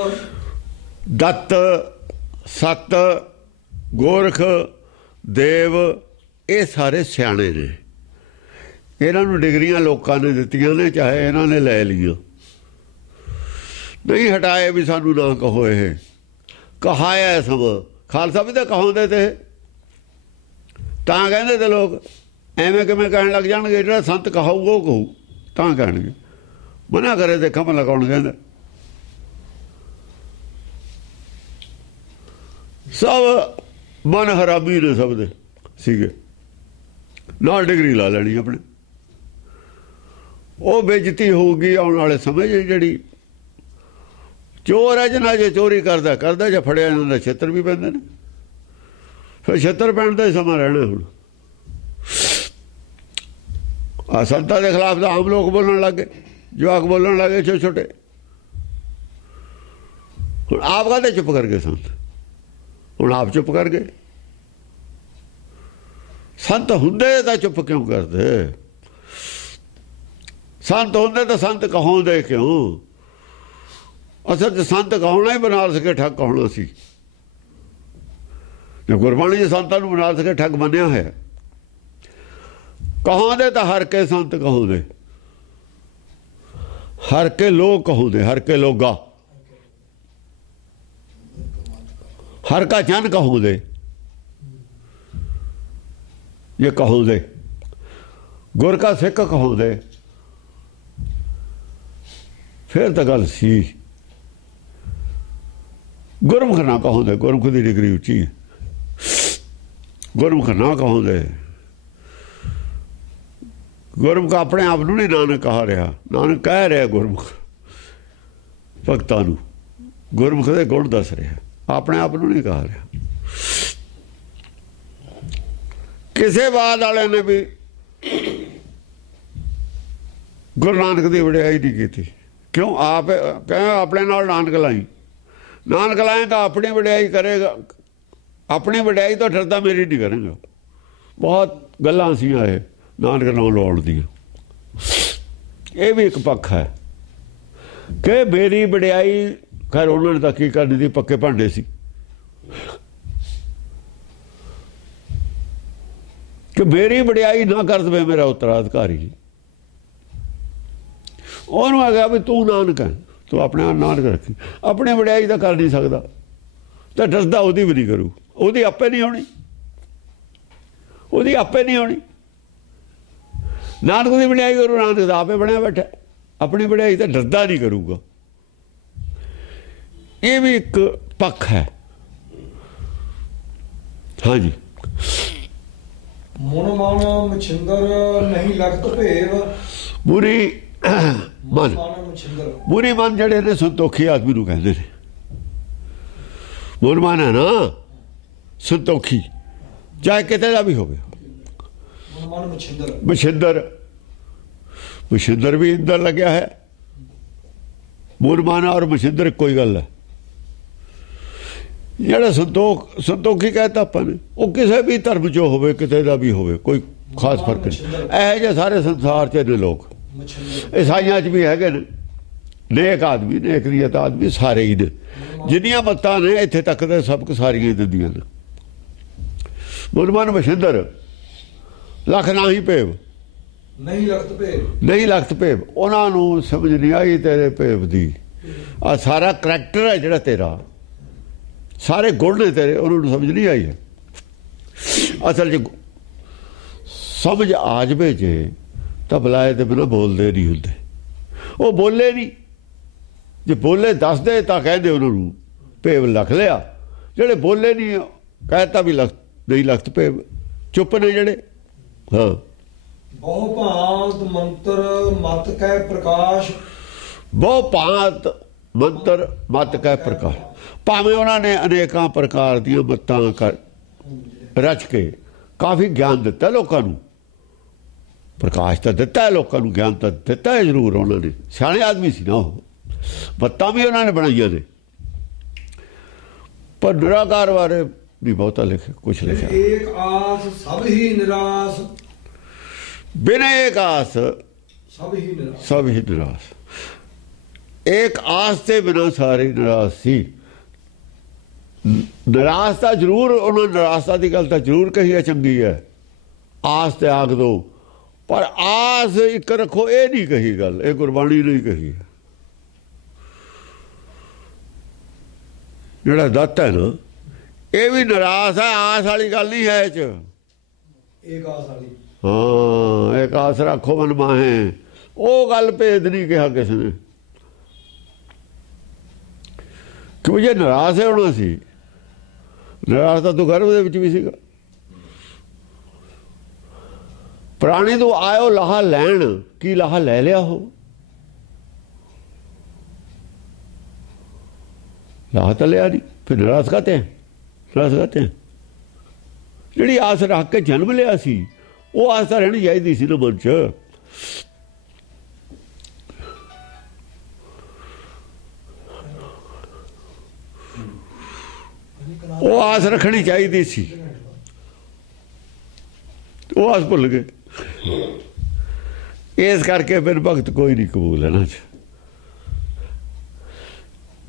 ਦਤ ਸਤ ਗੋਰਖ ਦੇਵ ਇਹ ਸਾਰੇ ਸਿਆਣੇ ਨੇ। ਇਹਨਾਂ ਨੂੰ ਡਿਗਰੀਆਂ ਲੋਕਾਂ ਨੇ ਦਿੱਤੀਆਂ ਨੇ, ਚਾਹੇ ਇਹਨਾਂ ਨੇ ਲੈ ਲਈਆਂ। ਨਹੀਂ ਹਟਾਏ ਵੀ ਸਾਨੂੰ ਨਾ ਕਹੋ। ਇਹ ਕਹਾਇਆ ਸਭ ਖਾਲਸਾ ਵੀ ਤਾਂ ਕਹਾਉਂਦੇ ਤੇ, ਤਾਂ ਕਹਿੰਦੇ ਤੇ ਲੋਕ। ਐਵੇਂ ਕਿਵੇਂ ਕਹਿਣ ਲੱਗ ਜਾਣਗੇ? ਜਿਹੜਾ ਸੰਤ ਕਹਾਊਗਾ ਉਹ ਕਹੂ ਤਾਂ ਕਹਿਣਗੇ। ਮਨਾ ਕਰੇ ਤੇ ਖੰਭ ਲਗਾਉਣ ਕਹਿੰਦਾ। ਸਭ ਮਨ ਹਰਾਮੀ ਨੇ ਸਭ ਦੇ ਸੀਗੇ। ਨਾਲ ਡਿਗਰੀ ਲਾ ਲੈਣੀ ਆਪਣੇ। ਉਹ ਬੇਇੱਜ਼ਤੀ ਹੋਊਗੀ ਆਉਣ ਵਾਲੇ ਸਮੇਂ 'ਚ। ਜਿਹੜੀ ਚੋਰ ਹੈ ਜਿਹਨਾਂ ਜੇ ਚੋਰੀ ਕਰਦਾ ਜਾਂ ਫੜਿਆ ਜਾਂਦਾ ਛਿੱਤਰ ਵੀ ਪੈਂਦੇ ਨੇ। ਫਿਰ ਛਿੱਤਰ ਪੈਣ ਦਾ ਹੀ ਸਮਾਂ ਰਹਿਣਾ। ਹੁਣ ਆ ਸੰਤਾਂ ਦੇ ਖਿਲਾਫ ਤਾਂ ਆਮ ਲੋਕ ਬੋਲਣ ਲੱਗ ਗਏ, ਜਵਾਕ ਬੋਲਣ ਲੱਗ ਗਏ ਛੋਟੇ ਛੋਟੇ। ਹੁਣ ਆਪ ਕਾਹਦੇ ਚੁੱਪ ਕਰ ਗਏ ਸੰਤ? ਹੁਣ ਆਪ ਚੁੱਪ ਕਰ ਗਏ। ਸੰਤ ਹੁੰਦੇ ਤਾਂ ਚੁੱਪ ਕਿਉਂ ਕਰਦੇ? ਸੰਤ ਹੁੰਦੇ ਤਾਂ ਸੰਤ ਕਹਾਉਂਦੇ ਕਿਉਂ? ਅਸਲ 'ਚ ਸੰਤ ਕਹਾਉਣਾ ਹੀ ਬਨਾਰਸ ਕੇ ਠੱਗ ਕਹਾਉਣਾ ਸੀ। ਗੁਰਬਾਣੀ ਦੇ ਸੰਤਾਂ ਨੂੰ ਬਨਾਰਸ ਕੇ ਠੱਗ ਮੰਨਿਆ ਹੋਇਆ। ਕਹਾਉਂਦੇ ਤਾਂ ਹਰ ਕੇ ਸੰਤ ਕਹਾਉਂਦੇ, ਹਰ ਕੇ ਲੋਕ ਕਹਾਉਂਦੇ, ਹਰ ਕੇ ਲੋਗਾ, ਹਰ ਕਾ ਜਨ ਕਹਾਉਂਦੇ। ये कहाਉਂਦੇ गुर का सिख कहाਉਂਦੇ। फिर तो गल सी। गुरमुख ना कहाਉਂਦੇ, गुरमुख की डिग्री उची है। गुरमुख ना कहाਉਂਦੇ। गुरमुख अपने आप ਨੂੰ नहीं नानक कहा रहा, नानक कह रहा गुरमुख भगतां ਨੂੰ। गुरमुख के गुण दस रहा, अपने आप ਨੂੰ नहीं कहा रहा। किसी बाद वाले ने भी गुरु नानक की वडियाई नहीं की। क्यों? आप कहें अपने नाल नानक लाई। नानक लाए तो अपनी वडियाई करेगा। अपनी वडियाई तो डरदा मेरी नहीं करेगा। बहुत गल्लां सी आए नानक नाल लाउण दियां। ये भी एक पक्ष है कि मेरी वडियाई। खैर उन्होंने तो की करनी थी, पक्के भांडे सी कि मेरी वडियाई ना कर दे मेरा उत्तराधिकारी। उन्होंने आख्या भी तू नानक है, तू अपने आप नानक रखी। अपनी वडियाई तो कर नहीं सकता, तो डरदा ओदी भी नहीं करू। ओदी आपे नहीं होनी, ओदी आपे नहीं होनी। नानक की वडियाई करू, नानक तो आपे बनया बैठा। अपनी वडियाई तो डरदा नहीं करूगा। ये भी एक पक्ष है। हाँ जी। मन मान मछिंदर नहीं लगत भेव। बुरी मन, बुरी मन जड़े ने संतोखी आदमी नूं कहंदे ने। मन है ना संतोखी, चाहे किते दा भी होवे। मछिंदर, मछिंदर भी इंदर लग्या है। मुरमाना और मछिंदर कोई गल है। ਜਿਹੜਾ ਸੰਤੋਖੀ कहता अपन वो किसी भी धर्म चो होवे, किते दा भी होवे, कोई खास फर्क नहीं। ਇਹੋ ਜਿਹੇ ਸਾਰੇ संसार च ने लोग। ईसाइयां च भी है नेक आदमी, नेक नीयत आदमी सारे ही ने। जिन्नियां मत्तां ने इत्थे तक तो सबक सारियां दिंदियां ने। मुरमन मछिंदर लख ना ही भेव, नहीं लगत भेव, नहीं लगत भेव। उन्हां नूं समझ नहीं आई तेरे भेव दी। आ सारा करैक्टर है जिहड़ा तेरा, सारे गुण ने तेरे, उन्होंने समझ नहीं आई है। असल च समझ आ जाए जे तो बुलाए तो बिना बोलते नहीं होंगे। वो बोले नहीं, जो बोले दस दे तो कहते उन्होंने भेव लख लिया। जोड़े बोले नहीं कहता भी लख नहीं लगत भेव। चुप ने जड़े। हाँ, ਬਹੁ ਭਾਂਤ ਮੰਤਰ ਮਤ ਕੈ ਪ੍ਰਕਾਸ਼। बहु भांत मंत्र मत कै प्रकार, भावें उन्होंने अनेकों प्रकार दी मत्तां कर रच के काफ़ी ज्ञान दिता लोगों नूं, प्रकाश तो दिता है लोगों नूं, ज्ञान तो दिता है जरूर उन्होंने, सियाणे आदमी सी ना वो, मत्तां भी उन्होंने बनाइया ने, पर निराकार बारे भी बहुता लिखे कुछ लिखा। एक आस सब ही निराश। बिना एक आस सब ही निराश। सब ही निराश। एक आस से बिना सारे निराश सी। निराशता जरूर उन्होंने निराशता की गल तो जरूर कही है, चंगी है, आस ते आख दो, पर आस एक रखो ये नहीं कही गल, ये गुरबाणी नहीं कही है। जिहड़ा दत्त है ना, ये भी निराश है, आस वाली गल नहीं है। एक आस वाली। हाँ, एक आस रखो मन माहे, वो गल भेद नहीं कहा किसी ने, क्यों जे निराश है होना सी, निराश तो गर्भ दे विच भी सीगा। प्राणी तो आयो लाहा लैन, की लाहा लै लिया हो, लाहा तो लिया नहीं, फिर निराश कहते हैं, निराश कहते हैं। जिहड़ी आस रख के जन्म लिया सी, वो आस तो रहनी चाहिए सी ना मन च। वो आस रखनी चाहिए सी, वो आस भुल गए, इस करके फिर भगत कोई नहीं कबूल है ना।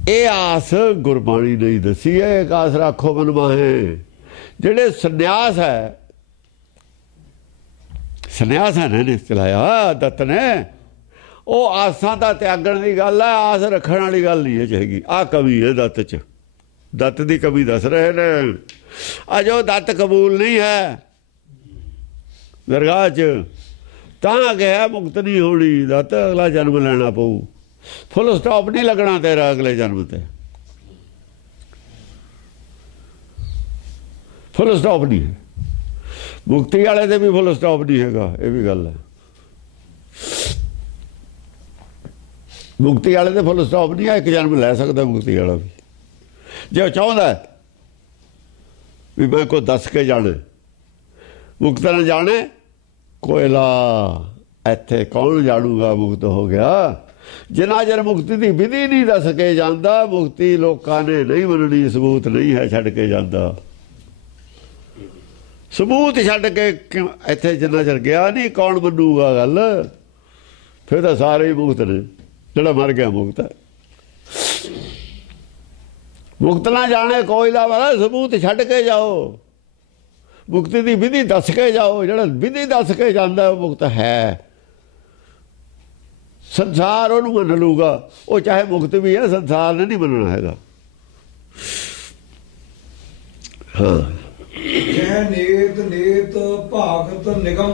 ये आस गुरबाणी नहीं दसी है। एक आस रखो मन माहे, जेड़े संन्यास है, संन्यास है ने चलाया दत्त ने, वो आसां दा त्यागण की गल है, आस रखने वाली गल नहीं है चाहिए। आ कमी है दत्त च, दत्त की कमी दस रहे ने। अजो दत्त कबूल नहीं है दरगाह च, तां कहा मुक्त नहीं होनी, दत्त अगला जन्म लेना पऊ, फुल स्टॉप नहीं लगना तेरा अगले जन्म ते, फुल स्टॉप नहीं है। मुक्ति वाले ते भी फुल स्टॉप नहीं हैगा, ये भी गल है। मुक्ति वाले ते फुल स्टॉप नहीं है, एक जन्म लै सकता मुक्ति वाला भी, जो चाहता है भी मैं को दस के जाने, मुक्त न जाने कोयला, इत्थे कौन जानूगा मुक्त हो गया। जिन्ना चर मुक्ति की विधि नहीं दस के जाता, मुक्ति लोगों ने नहीं मननी, सबूत नहीं है छड़ के जाता। सबूत छड़ के इत्थे जिन्ना चर गया नहीं, कौन मनूगा गल, फिर तो सारे ही मुक्त ने, जिहड़ा मर गया मुक्त है। मुक्त ना जाने कोयला वाला, सबूत छड़ के जाओ, मुक्ति की विधि दस के जाओ, जिहड़ा विधि दस के जाता वो मुक्त है। संसार उन्होंने मन लूगा, वो चाहे मुक्त भी है, संसार ने नहीं मनना हैगा। हाँ, जह नेत नेत भागत निगम,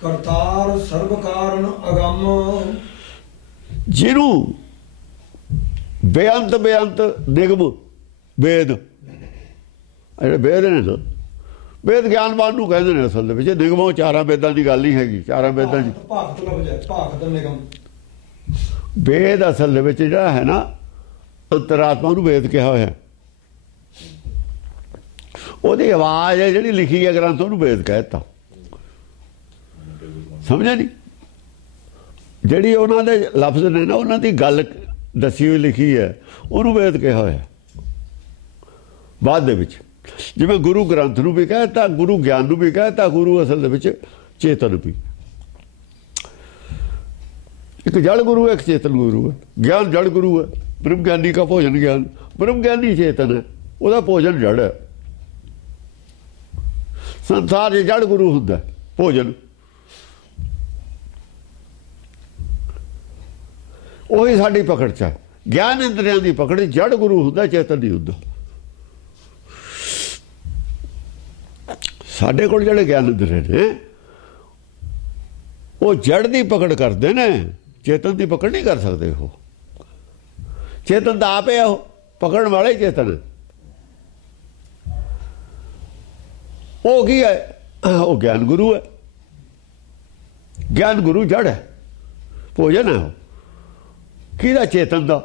करतार सर्व कारण अगम। जिनू बेअंत बेअंत निगम वेद, ਜਿਹੜੇ वेद ने ना, वेद ज्ञानवान नूं कहंदे ने। असल दे निगमों चारां वेदां की गल नहीं हैगी, चारां वेदां च भागत लफ्ज़ है, भागत निगम। वेद असल दे विच जिहड़ा है ना, अंतरात्मा नूं वेद कहा होया, ਉਹਦੀ आवाज़ है जिहड़ी लिखी है ग्रंथ, ਉਹਨੂੰ वेद कहता। समझे नहीं, जिहड़ी उन्हां दे लफ्ज़ ने ना, उन्हां दी गल दसी हुई लिखी है, ਉਹਨੂੰ वेद कहा होया। बाद दे विच जिवें गुरु ग्रंथ नूं भी कहता, गुरु ज्ञान नूं भी कहता, गुरु असल दे विच चेतन भी। एक जड़ गुरु है, एक चेतन गुरु है। ज्ञान जड़ गुरु है, ब्रह्म ज्ञानी का भोजन ज्ञान, ब्रह्म ज्ञानी चेतन है, ਉਹਦਾ भोजन जड़ है। संसार च जड़ गुरु हुंदा भोजन, ਉਹੀ ਸਾਡੀ पकड़ च है। ज्ञान इंद्रियां की पकड़ जड़ गुरु हुंदा, चेतन नहीं हुंदा। साडे कोल जिहड़े ज्ञान इंद्रिय ने, वो जड़ की पकड़ करते हैं, चेतन की पकड़ नहीं कर सकते। वो चेतन तो आप है, पकड़न वाले चेतन। वो की है, ਉਹ ਗਿਆਨ ਗੁਰੂ ਹੈ। ਗਿਆਨ ਗੁਰੂ ਜੜ ਹੈ, ਭੋਜਨ ਹੈ। ਉਹ ਕਿਹਦਾ? ਚੇਤਨ ਦਾ।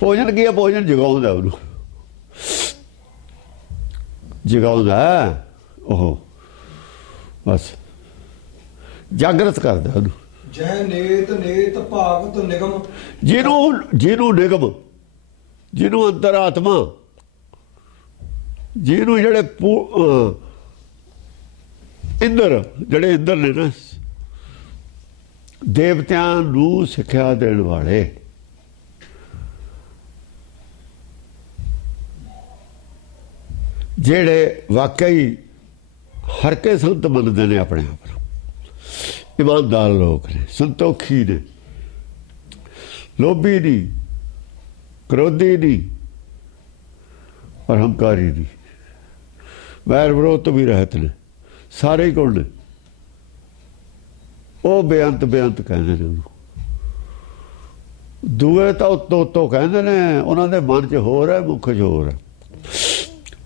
ਭੋਜਨ ਕੀ ਹੈ? ਭੋਜਨ ਜਗਾਉਂਦਾ, ਉਹਨੂੰ ਜਗਾਉਂਦਾ, ਉਹ ਬਸ ਜਾਗਰਤ ਕਰਦਾ ਉਹਨੂੰ। ਜੈ ਨੇਤ ਨੇਤ ਭਾਗਤ ਨਿਗਮ, ਜਿਹਨੂੰ ਨਿਗਮ, ਜਿਹਨੂੰ ਅੰਤਰਾਤਮਾ, ਜਿਹਨੂੰ ਜਿਹੜੇ ਇੰਦਰ, ਜਿਹੜੇ ਇੰਦਰ ਨੇ ਨਾ ਦੇਵਤਿਆਂ ਨੂੰ ਸਿੱਖਿਆ ਦੇਣ ਵਾਲੇ, ਜਿਹੜੇ ਵਾਕਈ ਹਰ ਕੇ ਸੰਤ ਮੰਨਦੇ ਨੇ ਆਪਣੇ ਆਪ ਨੂੰ, ਇਮਾਨਦਾਰ ਲੋਕ ਨੇ, ਸੰਤੋਖੀ ਨੇ, ਲੋਭੀ ਨਹੀਂ, ਕ੍ਰੋਧੀ ਨਹੀਂ, ਔਰ ਹੰਕਾਰੀ ਨਹੀਂ, ਵੈਰ ਵਿਰੋਧ ਤੋਂ ਵੀ ਰਹਿਤ ਨੇ, ਸਾਰੇ ਹੀ ਗੁਣ ਨੇ। ਉਹ ਬੇਅੰਤ ਕਹਿੰਦੇ ਨੇ ਉਹਨੂੰ। ਦੂਏ ਤਾਂ ਉੱਤੋਂ ਕਹਿੰਦੇ ਨੇ, ਉਹਨਾਂ ਦੇ ਮਨ 'ਚ ਹੋਰ ਹੈ, ਮੁੱਖ 'ਚ ਹੋਰ ਹੈ।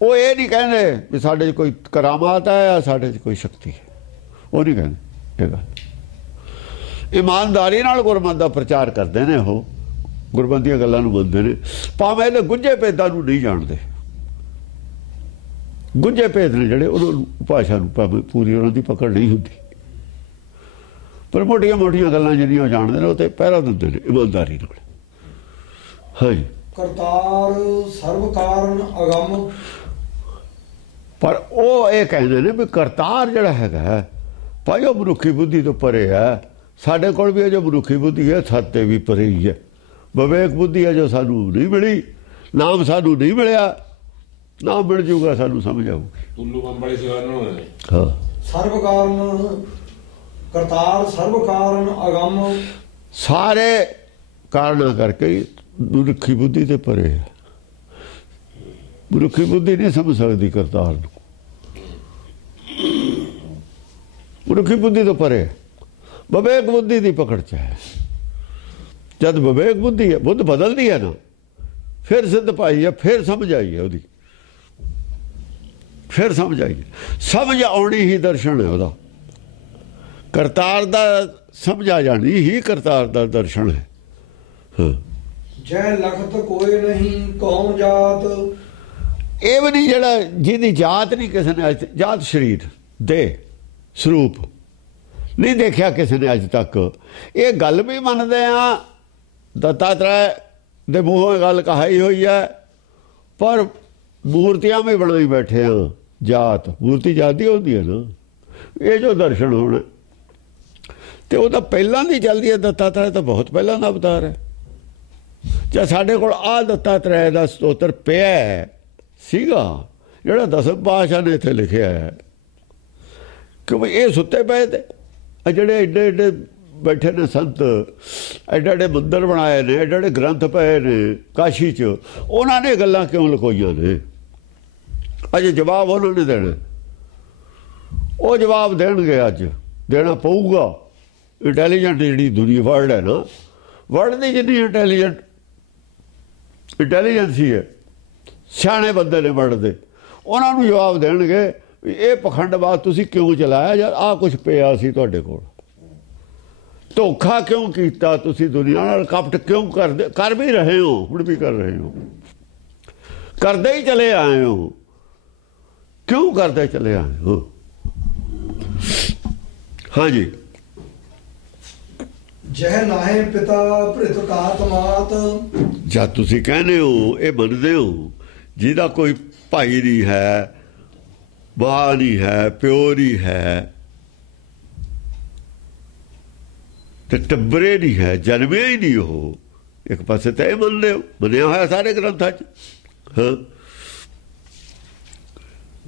ਉਹ ਇਹ ਨਹੀਂ ਕਹਿੰਦੇ ਵੀ ਸਾਡੇ 'ਚ ਕੋਈ ਕਰਾਮਾਤ ਹੈ, ਸਾਡੇ 'ਚ ਕੋਈ ਸ਼ਕਤੀ ਹੈ। ਉਹ ਨਹੀਂ ਕਹਿੰਦੇ ਇਹ ਗੱਲ। ਇਮਾਨਦਾਰੀ ਨਾਲ ਗੁਰਮਤਿ ਦਾ ਪ੍ਰਚਾਰ ਕਰਦੇ ਨੇ, ਉਹ ਗੁਰਮਤਿ ਦੀਆਂ ਗੱਲਾਂ ਨੂੰ ਮੰਨਦੇ ਨੇ, ਭਾਵੇਂ ਇਹਦੇ ਗੁੱਝੇ ਭੇਦਾਂ ਨੂੰ ਨਹੀਂ ਜਾਣਦੇ। ਗੁੱਝੇ ਭੇਦ ਨੇ ਜਿਹੜੇ, ਉਹਨਾਂ ਨੂੰ ਭਾਸ਼ਾ ਨੂੰ ਭਾਵੇਂ ਪੂਰੀ ਉਹਨਾਂ ਦੀ ਪਕੜ ਨਹੀਂ ਹੁੰਦੀ, ਪਰ ਮੋਟੀਆਂ ਗੱਲਾਂ ਜਿਹੜੀਆਂ ਜਾਣਦੇ ਨੇ ਉਹ ਤੇ ਪਹਿਰਾ ਦਿੰਦੇ ਨੇ ਇਮਾਨਦਾਰੀ ਨਾਲ। ਹਾਂਜੀ। ਕਰਤਾਰ ਸਰਬ ਕਾਰਨ ਅਗੰਮ, ਪਰ ਉਹ ਇਹ ਕਹਿੰਦੇ ਨੇ ਵੀ ਕਰਤਾਰ ਜਿਹੜਾ ਹੈਗਾ ਭਾਈ ਉਹ ਮਨੁੱਖੀ ਬੁੱਧੀ ਤੋਂ ਪਰੇ ਹੈ। ਸਾਡੇ ਕੋਲ ਵੀ ਇਹ ਜੋ ਮਨੁੱਖੀ ਬੁੱਧੀ ਹੈ ਸੱਤ ਤੇ ਵੀ ਪਰੇ ਹੀ ਹੈ। ਵਿਵੇਕ ਬੁੱਧੀ ਹੈ ਜੋ ਸਾਨੂੰ ਨਹੀਂ ਮਿਲੀ, ਨਾਮ ਸਾਨੂੰ ਨਹੀਂ ਮਿਲਿਆ, ਨਾਮ ਮਿਲ ਜੂਗਾ ਸਾਨੂੰ ਸਮਝ ਆਊਗੀ। ਹਾਂ। ਸਰਬ ਕਾਰਨ, ਕਰਤਾਰ ਸਰਬ ਕਾਰਨ ਅਗੰਮ, ਸਾਰੇ ਕਾਰਨਾਂ ਕਰਕੇ ਮਨੁੱਖੀ ਬੁੱਧੀ ਤੇ ਪਰੇ ਹੈ। ਮਨੁੱਖੀ ਬੁੱਧੀ ਨਹੀਂ ਸਮਝ ਸਕਦੀ ਕਰਤਾਰ ਨੂੰ, ਮਨੁੱਖੀ ਬੁੱਧੀ ਤੋਂ ਪਰੇ। ਵਿਵੇਕ ਬੁੱਧੀ ਦੀ ਪਕੜ 'ਚ ਹੈ। ਜਦ ਵਿਵੇਕ ਬੁੱਧੀ ਹੈ, ਬੁੱਧ ਬਦਲਦੀ ਹੈ ਨਾ, ਫਿਰ ਸਿੱਧ ਪਾਈ ਹੈ, ਫਿਰ ਸਮਝ ਆਈ ਹੈ ਉਹਦੀ, ਫਿਰ ਸਮਝ ਆਈ ਹੈ। ਸਮਝ ਆਉਣੀ ਹੀ ਦਰਸ਼ਨ ਹੈ ਉਹਦਾ। ਕਰਤਾਰ ਦਾ ਸਮਝ ਆ ਜਾਣੀ ਹੀ ਕਰਤਾਰ ਦਾ ਦਰਸ਼ਨ ਹੈ। ਹਾਂ। ਜੈ ਲਖਤ ਕੋਈ ਨਹੀਂ ਕੌਮ ਜਾਤ, ਇਹ ਵੀ ਨਹੀਂ ਜਿਹੜਾ ਜਿਹਦੀ ਜਾਤ ਨਹੀਂ ਕਿਸੇ ਨੇ ਅੱਜ, ਜਾਤ ਸਰੀਰ ਦੇ ਸਰੂਪ ਨਹੀਂ ਦੇਖਿਆ ਕਿਸੇ ਨੇ ਅੱਜ ਤੱਕ। ਇਹ ਗੱਲ ਵੀ ਮੰਨਦੇ ਆ, ਦੱਤਾਤਰੇय ਦੇ ਮੂੰਹੋਂ ਗੱਲ ਕਹਾਈ ਹੋਈ ਹੈ, ਪਰ ਮੂਰਤੀਆਂ ਵੀ ਬਣਾਈ ਬੈਠੇ ਆ। ਜਾਤ ਮੂਰਤੀ ਜਾਤ ਦੀ ਹੁੰਦੀ ਹੈ ਨਾ। ਇਹ ਜੋ ਦਰਸ਼ਨ ਹੋਣਾ ਤੇ ਉਹ ਤਾਂ ਪਹਿਲਾਂ ਦੀ ਚੱਲਦੀ ਹੈ। ਦੱਤਾਤਰੇय ਤਾਂ ਬਹੁਤ ਪਹਿਲਾਂ ਦਾ ਅਵਤਾਰ ਹੈ। ਜਾਂ ਸਾਡੇ ਕੋਲ ਆਹ ਦੱਤਾਤਰੇय ਦਾ ਸਤੋਤਰ ਪਿਆ ਸੀਗਾ, ਜਿਹੜਾ ਦਸਮ ਪਾਤਸ਼ਾਹ ਨੇ ਇੱਥੇ ਲਿਖਿਆ ਹੈ, ਕਿਉਂਕਿ ਇਹ ਸੁੱਤੇ ਪਏ ਤੇ ਜਿਹੜੇ ਐਡੇ ਬੈਠੇ ਨੇ ਸੰਤ, ਐਡੇ ਮੰਦਰ ਬਣਾਏ ਨੇ, ਐਡੇ ਗ੍ਰੰਥ ਪਏ ਨੇ ਕਾਸ਼ੀ 'ਚ, ਉਹਨਾਂ ਨੇ ਗੱਲਾਂ ਕਿਉਂ ਲੁਕੋਈਆਂ ਨੇ? ਅਜੇ ਜਵਾਬ ਉਹਨਾਂ ਨੇ ਦੇਣਾ। ਉਹ ਜਵਾਬ ਦੇਣਗੇ, ਅੱਜ ਦੇਣਾ ਪਊਗਾ। ਇੰਟੈਲੀਜੈਂਟ ਜਿਹੜੀ ਦੁਨੀਆ ਵਰਲਡ ਹੈ ਨਾ, ਵਰਲਡ ਦੀ ਜਿੰਨੀ ਇੰਟੈਲੀਜੈਂਸੀ ਹੈ, ਸਿਆਣੇ ਬੰਦੇ ਨੇ ਵਰਲਡ ਦੇ, ਉਹਨਾਂ ਨੂੰ ਜਵਾਬ ਦੇਣਗੇ ਵੀ ਇਹ ਪਖੰਡਵਾਦ ਤੁਸੀਂ ਕਿਉਂ ਚਲਾਇਆ? ਯਾਰ ਆਹ ਕੁਛ ਪਿਆ ਸੀ ਤੁਹਾਡੇ ਕੋਲ, ਧੋਖਾ ਕਿਉਂ ਕੀਤਾ ਤੁਸੀਂ? ਦੁਨੀਆ ਨਾਲ ਕਪਟ ਕਿਉਂ ਕਰਦੇ? ਕਰ ਵੀ ਰਹੇ ਹੋ, ਹੁਣ ਵੀ ਕਰ ਰਹੇ ਹੋ, ਕਰਦੇ ਹੀ ਚਲੇ ਆਏ ਹੋ। ਕਿਉਂ ਕਰਦੇ ਚਲੇ ਆਏ ਹੋ? ਹਾਂਜੀ। ਜਹ ਨਾਹੇ ਪਿਤਾ ਭ੍ਰਿਤ ਕਾਤ ਮਾਤ, ਜਦ ਤੁਸੀਂ ਕਹਿੰਦੇ ਹੋ, ਇਹ ਮੰਨਦੇ ਹੋ, ਜਿਹਦਾ ਕੋਈ ਭਾਈ ਨਹੀਂ ਹੈ, ਮਾਂ ਨਹੀਂ ਹੈ, ਪਿਓ ਨਹੀਂ ਹੈ, ਤੇ ਟੱਬਰੇ ਨਹੀਂ ਹੈ, ਜਨਮਿਆ ਹੀ ਨਹੀਂ ਉਹ, ਇੱਕ ਪਾਸੇ ਤਾਂ ਇਹ ਮੰਨਦੇ ਹੋ, ਮੰਨਿਆ ਹੋਇਆ ਸਾਰੇ ਗ੍ਰੰਥਾਂ 'ਚ। ਹਾਂ।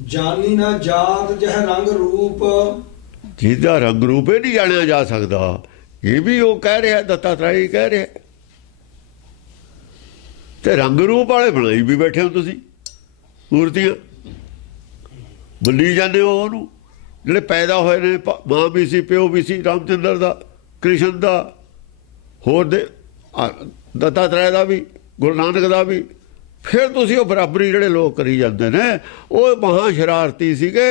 ਜਾਨੀ ਨਾ ਜਾਤ ਜਹ ਰੰਗ ਰੂਪ, ਜਿਹਦਾ ਰੰਗ ਰੂਪ ਹੀ ਨਹੀਂ ਜਾਣਿਆ ਜਾ ਸਕਦਾ, ਇਹ ਵੀ ਉਹ ਕਹਿ ਰਿਹਾ, ਦੱਤਾਤਰੇय ਕਹਿ ਰਿਹਾ। ਤੇ ਰੰਗ ਰੂਪ ਵਾਲੇ ਬਣਾਈ ਵੀ ਬੈਠੇ ਹੋ ਤੁਸੀਂ ਮੂਰਤੀਆਂ, ਮੰਨੀ ਜਾਂਦੇ ਹੋ ਉਹਨੂੰ। ਜਿਹੜੇ ਪੈਦਾ ਹੋਏ ਨੇ, ਮਾਂ ਵੀ ਸੀ, ਪਿਓ ਵੀ ਸੀ, ਰਾਮਚੰਦਰ ਦਾ, ਕ੍ਰਿਸ਼ਨ ਦਾ, ਹੋਰ ਦੇ ਦੱਤਾਤਰੇय ਦਾ ਵੀ, ਗੁਰੂ ਨਾਨਕ ਦਾ ਵੀ। ਫਿਰ ਤੁਸੀਂ ਉਹ ਬਰਾਬਰੀ ਜਿਹੜੇ ਲੋਕ ਕਰੀ ਜਾਂਦੇ ਨੇ, ਉਹ ਮਹਾ ਸ਼ਰਾਰਤੀ ਸੀਗੇ।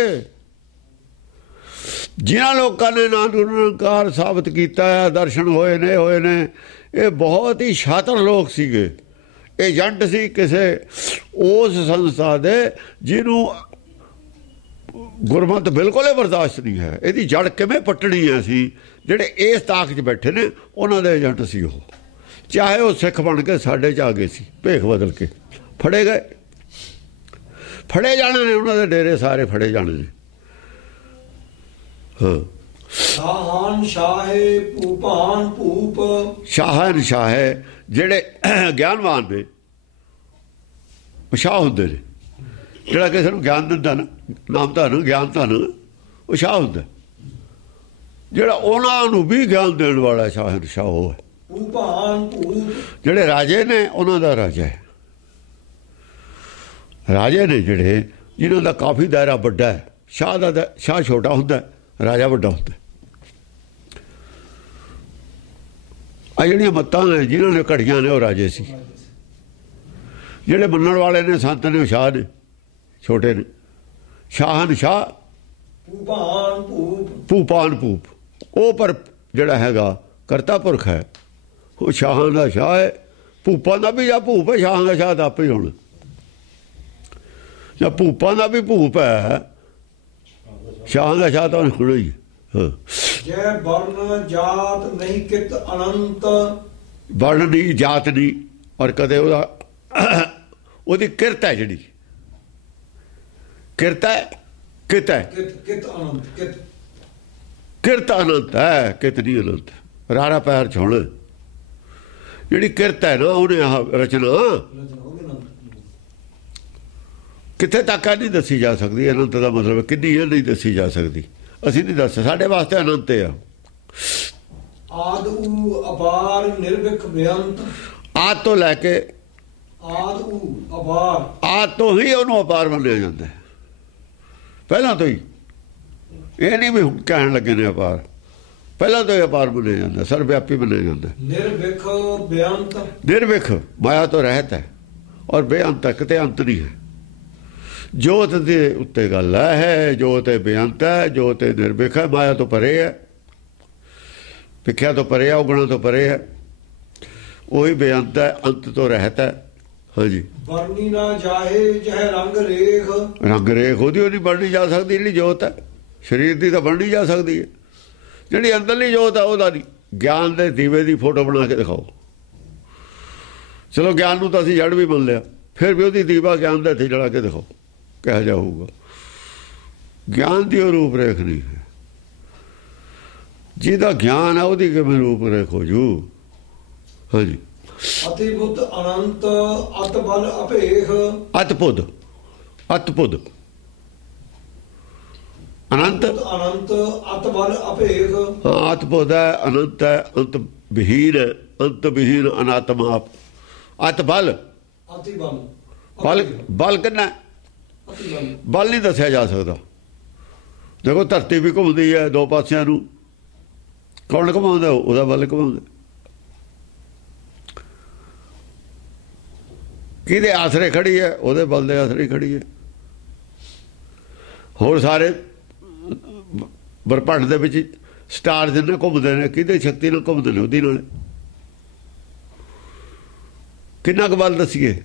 ਜਿਨ੍ਹਾਂ ਲੋਕਾਂ ਨੇ ਨਾਨਕ ਨਿਰੰਕਾਰ ਸਾਬਤ ਕੀਤਾ ਹੈ, ਦਰਸ਼ਨ ਹੋਏ ਨੇ, ਇਹ ਬਹੁਤ ਹੀ ਸ਼ਾਤਰ ਲੋਕ ਸੀਗੇ। ਏਜੰਟ ਸੀ ਕਿਸੇ ਉਸ ਸੰਸਥਾ ਦੇ ਜਿਹਨੂੰ ਗੁਰਮਤਿ ਬਿਲਕੁਲ ਹੀ ਬਰਦਾਸ਼ਤ ਨਹੀਂ ਹੈ। ਇਹਦੀ ਜੜ ਕਿਵੇਂ ਪੱਟਣੀ ਹੈ? ਅਸੀਂ ਜਿਹੜੇ ਇਸ ਤਾਕ 'ਚ ਬੈਠੇ ਨੇ ਉਹਨਾਂ ਦੇ ਏਜੰਟ ਸੀ ਉਹ। ਚਾਹੇ ਉਹ ਸਿੱਖ ਬਣ ਕੇ ਸਾਡੇ 'ਚ ਆ ਗਏ ਸੀ, ਭੇਖ ਬਦਲ ਕੇ ਫੜੇ ਗਏ, ਫੜੇ ਜਾਣੇ ਨੇ, ਉਹਨਾਂ ਦੇ ਡੇਰੇ ਸਾਰੇ ਫੜੇ ਜਾਣੇ ਨੇ। ਹਾਂ, ਸ਼ਾਹਨਸ਼ਾਹੇ ਭੂਪਾਨ ਭੂਪ, ਸ਼ਾਹਨਸ਼ਾਹੇ ਜਿਹੜੇ ਗਿਆਨਵਾਨ ਨੇ ਉਹ ਸ਼ਾਹ ਹੁੰਦੇ ਨੇ। ਜਿਹੜਾ ਕਿਸੇ ਨੂੰ ਗਿਆਨ ਦਿੰਦਾ ਨਾ, ਨਾਮ ਧਨ ਗਿਆਨ ਧਨ, ਉਹ ਸ਼ਾਹ ਹੁੰਦਾ। ਜਿਹੜਾ ਉਹਨਾਂ ਨੂੰ ਵੀ ਗਿਆਨ ਦੇਣ ਵਾਲਾ ਸ਼ਾਹਨਸ਼ਾਹ ਉਹ ਹੈ। ਭੂਪਾਨ ਭੂਪ, ਜਿਹੜੇ ਰਾਜੇ ਨੇ ਉਹਨਾਂ ਦਾ ਰਾਜਾ ਹੈ। ਰਾਜੇ ਨੇ ਜਿਹੜੇ ਜਿਹਨਾਂ ਦਾ ਕਾਫੀ ਦਾਇਰਾ ਵੱਡਾ ਹੈ। ਸ਼ਾਹ ਦਾ ਸ਼ਾਹ ਛੋਟਾ ਹੁੰਦਾ, ਰਾਜਾ ਵੱਡਾ ਹੁੰਦਾ। ਆ ਜਿਹੜੀਆਂ ਮੱਤਾਂ ਨੇ, ਜਿਨ੍ਹਾਂ ਨੇ ਘੜੀਆਂ ਨੇ, ਉਹ ਰਾਜੇ ਸੀ। ਜਿਹੜੇ ਮੰਨਣ ਵਾਲੇ ਨੇ, ਸੰਤ ਨੇ, ਉਹ ਸ਼ਾਹ ਨੇ, ਛੋਟੇ ਨੇ। ਸ਼ਾਹਨਸ਼ਾਹ ਭੂਪਾਨ ਭੂਪ, ਭੂਪਾਨ ਭੂਪ, ਉਹ ਪਰ ਜਿਹੜਾ ਹੈਗਾ ਕਰਤਾ ਪੁਰਖ ਹੈ, ਉਹ ਸ਼ਾਹਾਂ ਦਾ ਸ਼ਾਹ ਹੈ। ਭੂਪਾਂ ਦਾ ਵੀ ਜਾਂ ਭੂਪ ਹੈ, ਸ਼ਾਹਾਂ ਦਾ ਸ਼ਾਹ ਤਾਂ ਆਪੇ ਹੁਣ। ਜਾਂ ਭੂਪਾਂ ਦਾ ਵੀ ਭੂਪ ਹੈ, ਸ਼ਾਹਾਂ ਦਾ ਸ਼ਾਹ ਤਾਂ ਹੁਣ ਹੀ। ਹਾਂ, ਜੈ ਵਰਨ ਜਾਤ ਨਹੀਂ ਕਿਤ ਅਨੰਤ, ਵਰਨ ਨਹੀਂ, ਜਾਤ ਨਹੀਂ, ਔਰ ਕਦੇ ਉਹਦੀ ਕਿਰਤ ਹੈ, ਜਿਹੜੀ ਕਿਰਤ ਹੈ, ਕਿਤ ਹੈ, ਕਿਤ ਅਨੰਤ, ਕਿਰਤ ਅਨੰਤ ਹੈ, ਕਿਤ ਨਹੀਂ ਅਨੰਤ। ਰਾਰਾ ਪੈਰ ਚ ਹੁਣ ਜਿਹੜੀ ਕਿਰਤ ਹੈ ਨਾ, ਉਹਨੇ ਆਹ ਰਚਨਾ ਕਿੱਥੇ ਤੱਕ ਨਹੀਂ ਦੱਸੀ ਜਾ ਸਕਦੀ। ਅਨੰਤ ਦਾ ਮਤਲਬ ਕਿੰਨੀ ਇਹ ਨਹੀਂ ਦੱਸੀ ਜਾ ਸਕਦੀ। ਅਸੀਂ ਨਹੀਂ ਦੱਸ, ਸਾਡੇ ਵਾਸਤੇ ਅਨੰਤ ਆ। ਆਦ ਊ ਅਪਾਰ ਨਿਰਵਿਖ ਬੇਅੰਤ, ਆਦ ਤੋਂ ਲੈ ਕੇ ਆਦ ਊ ਅਪਾਰ, ਆਦ ਤੋਂ ਹੀ ਉਹਨੂੰ ਅਪਾਰ ਮੰਨਿਆ ਜਾਂਦਾ ਹੈ। ਪਹਿਲਾਂ ਤੋਂ ਹੀ, ਇਹ ਨਹੀਂ ਵੀ ਹੁਣ ਕਹਿਣ ਲੱਗੇ ਨੇ ਅਪਾਰ, ਪਹਿਲਾਂ ਤੋਂ ਹੀ ਅਪਾਰ ਮੰਨਿਆ ਜਾਂਦਾ, ਸਰਵਿਆਪੀ ਮੰਨਿਆ ਜਾਂਦਾ। ਨਿਰਵਿਖ ਬੇਅੰਤ, ਨਿਰਵਿਖ ਮਾਇਆ ਤੋਂ ਰਹਿਤ ਹੈ, ਔਰ ਬੇਅੰਤ ਹੈ, ਕਿਤੇ ਅੰਤ ਨਹੀਂ ਹੈ। ਜੋਤ ਦੇ ਉੱਤੇ ਗੱਲ ਹੈ, ਜੋਤ ਹੈ, ਬੇਅੰਤ ਹੈ, ਜੋਤ ਹੈ, ਨਿਰਵਿਖ ਹੈ, ਮਾਇਆ ਤੋਂ ਪਰੇ ਹੈ, ਭਿੱਖਿਆ ਤੋਂ ਪਰੇ ਹੈ, ਔਗਣਾਂ ਤੋਂ ਪਰੇ ਹੈ। ਉਹੀ ਬੇਅੰਤ ਹੈ, ਅੰਤ ਤੋਂ ਰਹਿਤ ਹੈ। ਹਾਂਜੀ, ਵਰਨੀ ਨਾ ਜਾਹੇ ਜਹ ਰੰਗ ਰੇਖ, ਰੰਗ ਰੇਖ ਉਹਦੀ ਉਹ ਨਹੀਂ ਬਣਨੀ ਜਾ ਸਕਦੀ। ਜਿਹੜੀ ਜੋਤ ਹੈ ਸਰੀਰ ਦੀ ਤਾਂ ਬਣਨੀ ਜਾ ਸਕਦੀ ਹੈ, ਜਿਹੜੀ ਅੰਦਰਲੀ ਜੋਤ ਹੈ ਉਹਦਾ ਨਹੀਂ। ਗਿਆਨ ਦੇ ਦੀਵੇ ਦੀ ਫੋਟੋ ਬਣਾ ਕੇ ਦਿਖਾਓ। ਚਲੋ ਗਿਆਨ ਨੂੰ ਤਾਂ ਅਸੀਂ ਜੜ ਵੀ ਮੰਨ ਲਿਆ, ਫਿਰ ਵੀ ਉਹਦੀ ਦੀਵਾ ਗਿਆਨ ਦਾ ਇੱਥੇ ਜਲਾ ਕੇ ਦਿਖਾਓ, ਕਿਹੋ ਜਿਹਾ ਹੋਊਗਾ। ਗਿਆਨ ਦੀ ਉਹ ਰੂਪ ਰੇਖ ਨਹੀਂ ਹੈ। ਜਿਹਦਾ ਗਿਆਨ ਹੈ ਉਹਦੀ ਕਿਵੇਂ ਰੂਪ ਰੇਖ ਹੋ ਜੂ। ਹਾਂਜੀ, ਅਤਿਬੁੱਧ ਅਨੰਤ ਅਤਬਲ ਅਭੇਖ, ਅਤਪੁੱਧ, ਅਤਪੁੱਧ ਅਨੰਤ, ਅਨੰਤ ਅਤਬਲ ਅਭੇਖ। ਹਾਂ, ਅਤਪੁੱਧ ਹੈ, ਅਨੰਤ ਹੈ, ਅੰਤ ਵਿਹੀਨ, ਅੰਤ ਵਿਹੀਨ ਅਨਾਤਮਾ। ਅਤਬਲ, ਅਤਿਬਲ, ਬਲ, ਬਲ ਕਿੰਨਾ? ਬਲ ਨਹੀਂ ਦੱਸਿਆ ਜਾ ਸਕਦਾ। ਦੇਖੋ ਧਰਤੀ ਵੀ ਘੁੰਮਦੀ ਹੈ ਦੋ ਪਾਸਿਆਂ ਨੂੰ, ਕੌਣ ਘੁਮਾਉਂਦਾ? ਉਹਦਾ ਬਲ ਘੁਮਾਉਂਦਾ। ਕਿਹਦੇ ਆਸਰੇ ਖੜੀ ਹੈ? ਉਹਦੇ ਬਲ ਦੇ ਆਸਰੇ ਖੜੀ ਹੈ। ਹੋਰ ਸਾਰੇ ਬ੍ਰਹਮੰਡ ਦੇ ਵਿੱਚ ਸਟਾਰ ਜਿੰਨੇ ਘੁੰਮਦੇ ਨੇ, ਕਿਹਦੇ ਸ਼ਕਤੀ ਨਾਲ ਘੁੰਮਦੇ ਨੇ? ਉਹਦੀ ਨਾਲ। ਕਿੰਨਾ ਕੁ ਬਲ ਦੱਸੀਏ?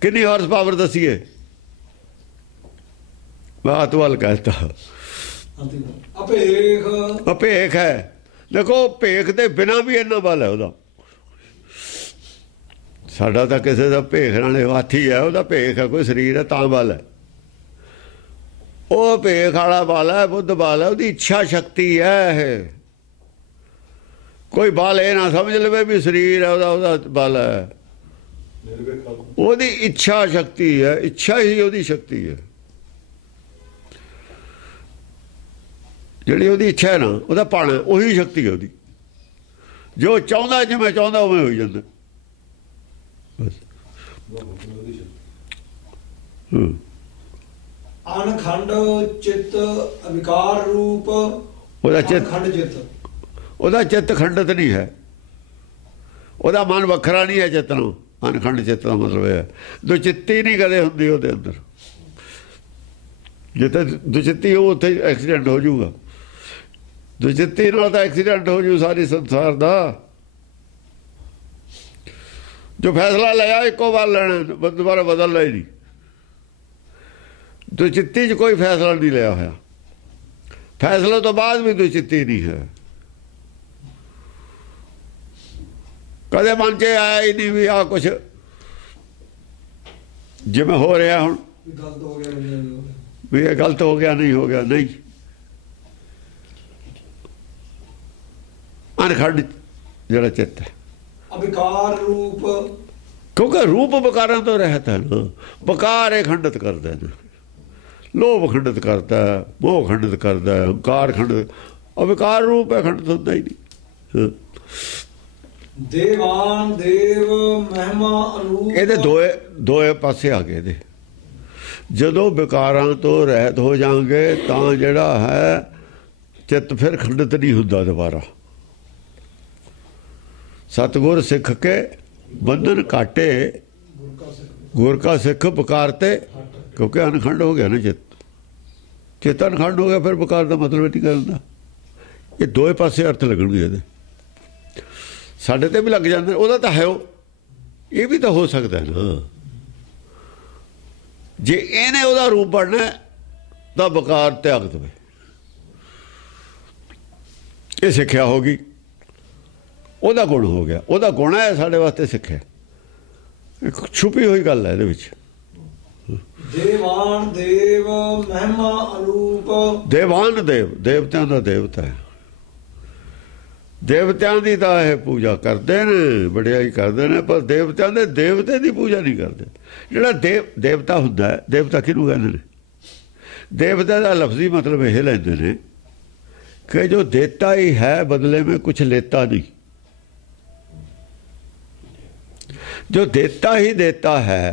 ਕਿੰਨੀ ਹਾਰਸ ਪਾਵਰ ਦੱਸੀਏ? ਬਾਤ ਵੱਲ ਕਹਿਤਾ ਅਭੇਖ, ਅਭੇਖ ਹੈ। ਦੇਖੋ ਭੇਖ ਦੇ ਬਿਨਾਂ ਵੀ ਇੰਨਾ ਬਲ ਹੈ ਉਹਦਾ। ਸਾਡਾ ਤਾਂ ਕਿਸੇ ਦਾ ਭੇਖ ਨਾਲੇ ਹਾਥੀ ਹੈ, ਉਹਦਾ ਭੇਖ ਹੈ, ਕੋਈ ਸਰੀਰ ਹੈ ਤਾਂ ਬਲ ਹੈ। ਉਹ ਭੇਖ ਵਾਲਾ ਬਲ ਹੈ, ਬੁੱਧ ਬਲ ਹੈ, ਉਹਦੀ ਇੱਛਾ ਸ਼ਕਤੀ ਹੈ ਇਹ। ਕੋਈ ਬਲ ਇਹ ਨਾ ਸਮਝ ਲਵੇ ਵੀ ਸਰੀਰ ਹੈ ਉਹਦਾ ਬਲ ਹੈ। ਉਹਦੀ ਇੱਛਾ ਸ਼ਕਤੀ ਹੈ, ਇੱਛਾ ਹੀ ਉਹਦੀ ਸ਼ਕਤੀ ਹੈ। ਜਿਹੜੀ ਉਹਦੀ ਇੱਛਾ ਹੈ ਨਾ, ਉਹਦਾ ਪਣ, ਉਹੀ ਸ਼ਕਤੀ ਹੈ ਉਹਦੀ। ਜੋ ਚਾਹੁੰਦਾ ਜਿਵੇਂ ਚਾਹੁੰਦਾ ਉਵੇਂ ਹੋਈ ਜਾਂਦਾ। ਅਨਖੰਡ ਚਿੱਤ ਅਵਿਕਾਰ ਰੂਪ, ਉਹਦਾ ਚਿੱਤ, ਖੰਡ ਚਿੱਤ, ਉਹਦਾ ਚਿੱਤ ਖੰਡਿਤ ਨਹੀਂ ਹੈ। ਉਹਦਾ ਮਨ ਵੱਖਰਾ ਨਹੀਂ ਹੈ ਚਿੱਤ ਨੂੰ। ਅਨਖੰਡ ਚਿੱਤ ਦਾ ਮਤਲਬ ਹੈ ਦੋ ਚਿੱਤੀ ਨਹੀਂ ਕਦੇ ਹੁੰਦੀ ਉਹਦੇ ਅੰਦਰ। ਜਿੱਥੇ ਦੁਚਿੱਤੀ ਹੋ ਉੱਥੇ ਐਕਸੀਡੈਂਟ ਹੋ ਜਾਊਗਾ। ਦੁਚਿੱਤੀ ਨਾਲ ਤਾਂ ਐਕਸੀਡੈਂਟ ਹੋ ਜੂ ਸਾਰੀ ਸੰਸਾਰ ਦਾ। ਜੋ ਫੈਸਲਾ ਲਿਆ ਇੱਕੋ ਵਾਰ ਲੈਣਾ, ਦੁਬਾਰਾ ਬਦਲਣਾ ਹੀ ਨਹੀਂ। ਦੁਚਿੱਤੀ 'ਚ ਕੋਈ ਫੈਸਲਾ ਨਹੀਂ ਲਿਆ ਹੋਇਆ, ਫੈਸਲੇ ਤੋਂ ਬਾਅਦ ਵੀ ਦੁਚਿੱਤੀ ਨਹੀਂ ਹੈ। ਕਦੇ ਮਨ 'ਚ ਆਇਆ ਹੀ ਨਹੀਂ ਵੀ ਆਹ ਕੁਛ ਜਿਵੇਂ ਹੋ ਰਿਹਾ ਹੁਣ ਗਲਤ ਹੋ ਗਿਆ, ਵੀ ਇਹ ਗਲਤ ਹੋ ਗਿਆ, ਨਹੀਂ ਹੋ ਗਿਆ, ਨਹੀਂ। ਅਨਖੰਡ ਜਿਹੜਾ ਚਿੱਤ ਹੈ, ਅਵਿਕਾਰ ਰੂਪ, ਕਿਉਂਕਿ ਰੂਪ ਵਿਕਾਰਾਂ ਤੋਂ ਰਹਿਤ ਹੈ ਨਾ। ਵਿਕਾਰ ਇਹ ਖੰਡਿਤ ਕਰਦੇ ਨੇ, ਲੋਭ ਖੰਡਿਤ ਕਰਦਾ, ਮੋਹ ਖੰਡਿਤ ਕਰਦਾ, ਹੰਕਾਰ ਖੰਡਿਤ। ਅਵਿਕਾਰ ਰੂਪ ਹੈ, ਖੰਡਿਤ ਹੁੰਦਾ ਹੀ ਨਹੀਂ। ਦੇਵਾਨ ਦੇਵ ਮਹਿਮਾ ਅਨੂਪ, ਇਹਦੇ ਦੋਏ ਪਾਸੇ ਆ ਗਏ ਇਹਦੇ। ਜਦੋਂ ਵਿਕਾਰਾਂ ਤੋਂ ਰਹਿਤ ਹੋ ਜਾਣਗੇ ਤਾਂ ਜਿਹੜਾ ਹੈ ਚਿੱਤ ਫਿਰ ਖੰਡਿਤ ਨਹੀਂ ਹੁੰਦਾ ਦੁਬਾਰਾ। ਸਤਿਗੁਰ ਸਿੱਖ ਕੇ ਬੰਧਨ ਕਾਟੇ, ਗੁਰ ਕਾ ਸਿੱਖ ਵਿਕਾਰ ਤੇ, ਕਿਉਂਕਿ ਅਨਖੰਡ ਹੋ ਗਿਆ ਨਾ ਚਿੱਤ ਅਨਖੰਡ ਹੋ ਗਿਆ, ਫਿਰ ਵਿਕਾਰ ਦਾ ਮਤਲਬ ਨਹੀਂ ਕਰਦਾ। ਇਹ ਦੋਏ ਪਾਸੇ ਅਰਥ ਲੱਗਣਗੇ ਇਹਦੇ। ਸਾਡੇ ਤੇ ਵੀ ਲੱਗ ਜਾਂਦੇ, ਉਹਦਾ ਤਾਂ ਹੈ ਉਹ, ਇਹ ਵੀ ਤਾਂ ਹੋ ਸਕਦਾ ਨਾ। ਜੇ ਇਹਨੇ ਉਹਦਾ ਰੂਪ ਬਣਨਾ ਤਾਂ ਵਿਕਾਰ ਤਿਆਗ ਦੇਵੇ। ਇਹ ਸਿੱਖਿਆ ਹੋ ਗਈ, ਉਹਦਾ ਗੁਣ ਹੋ ਗਿਆ, ਉਹਦਾ ਗੁਣ ਹੈ ਸਾਡੇ ਵਾਸਤੇ ਸਿੱਖਿਆ। ਇੱਕ ਛੁਪੀ ਹੋਈ ਗੱਲ ਹੈ ਇਹਦੇ ਵਿੱਚ। ਦੇਵਾਨ ਦੇਵ ਮਹਿਮਾ ਅਨੂਪ, ਦੇਵਾਨ ਦੇਵ, ਦੇਵਤਿਆਂ ਦਾ ਦੇਵਤਾ ਹੈ। ਦੇਵਤਿਆਂ ਦੀ ਤਾਂ ਇਹ ਪੂਜਾ ਕਰਦੇ ਨੇ, ਵਡਿਆਈ ਕਰਦੇ ਨੇ, ਪਰ ਦੇਵਤਿਆਂ ਦੇ ਦੇਵਤੇ ਦੀ ਪੂਜਾ ਨਹੀਂ ਕਰਦੇ। ਜਿਹੜਾ ਦੇਵਤਾ ਹੁੰਦਾ ਹੈ, ਦੇਵਤਾ ਕਿਹਨੂੰ ਕਹਿੰਦੇ ਨੇ? ਦੇਵਤਾ ਦਾ ਲਫ਼ਜ਼ੀ ਮਤਲਬ ਇਹ ਲੈਂਦੇ ਨੇ ਕਿ ਜੋ ਦੇਤਾ ਹੀ ਹੈ ਬਦਲੇ में कुछ लेता नहीं, जो देता ही देता है,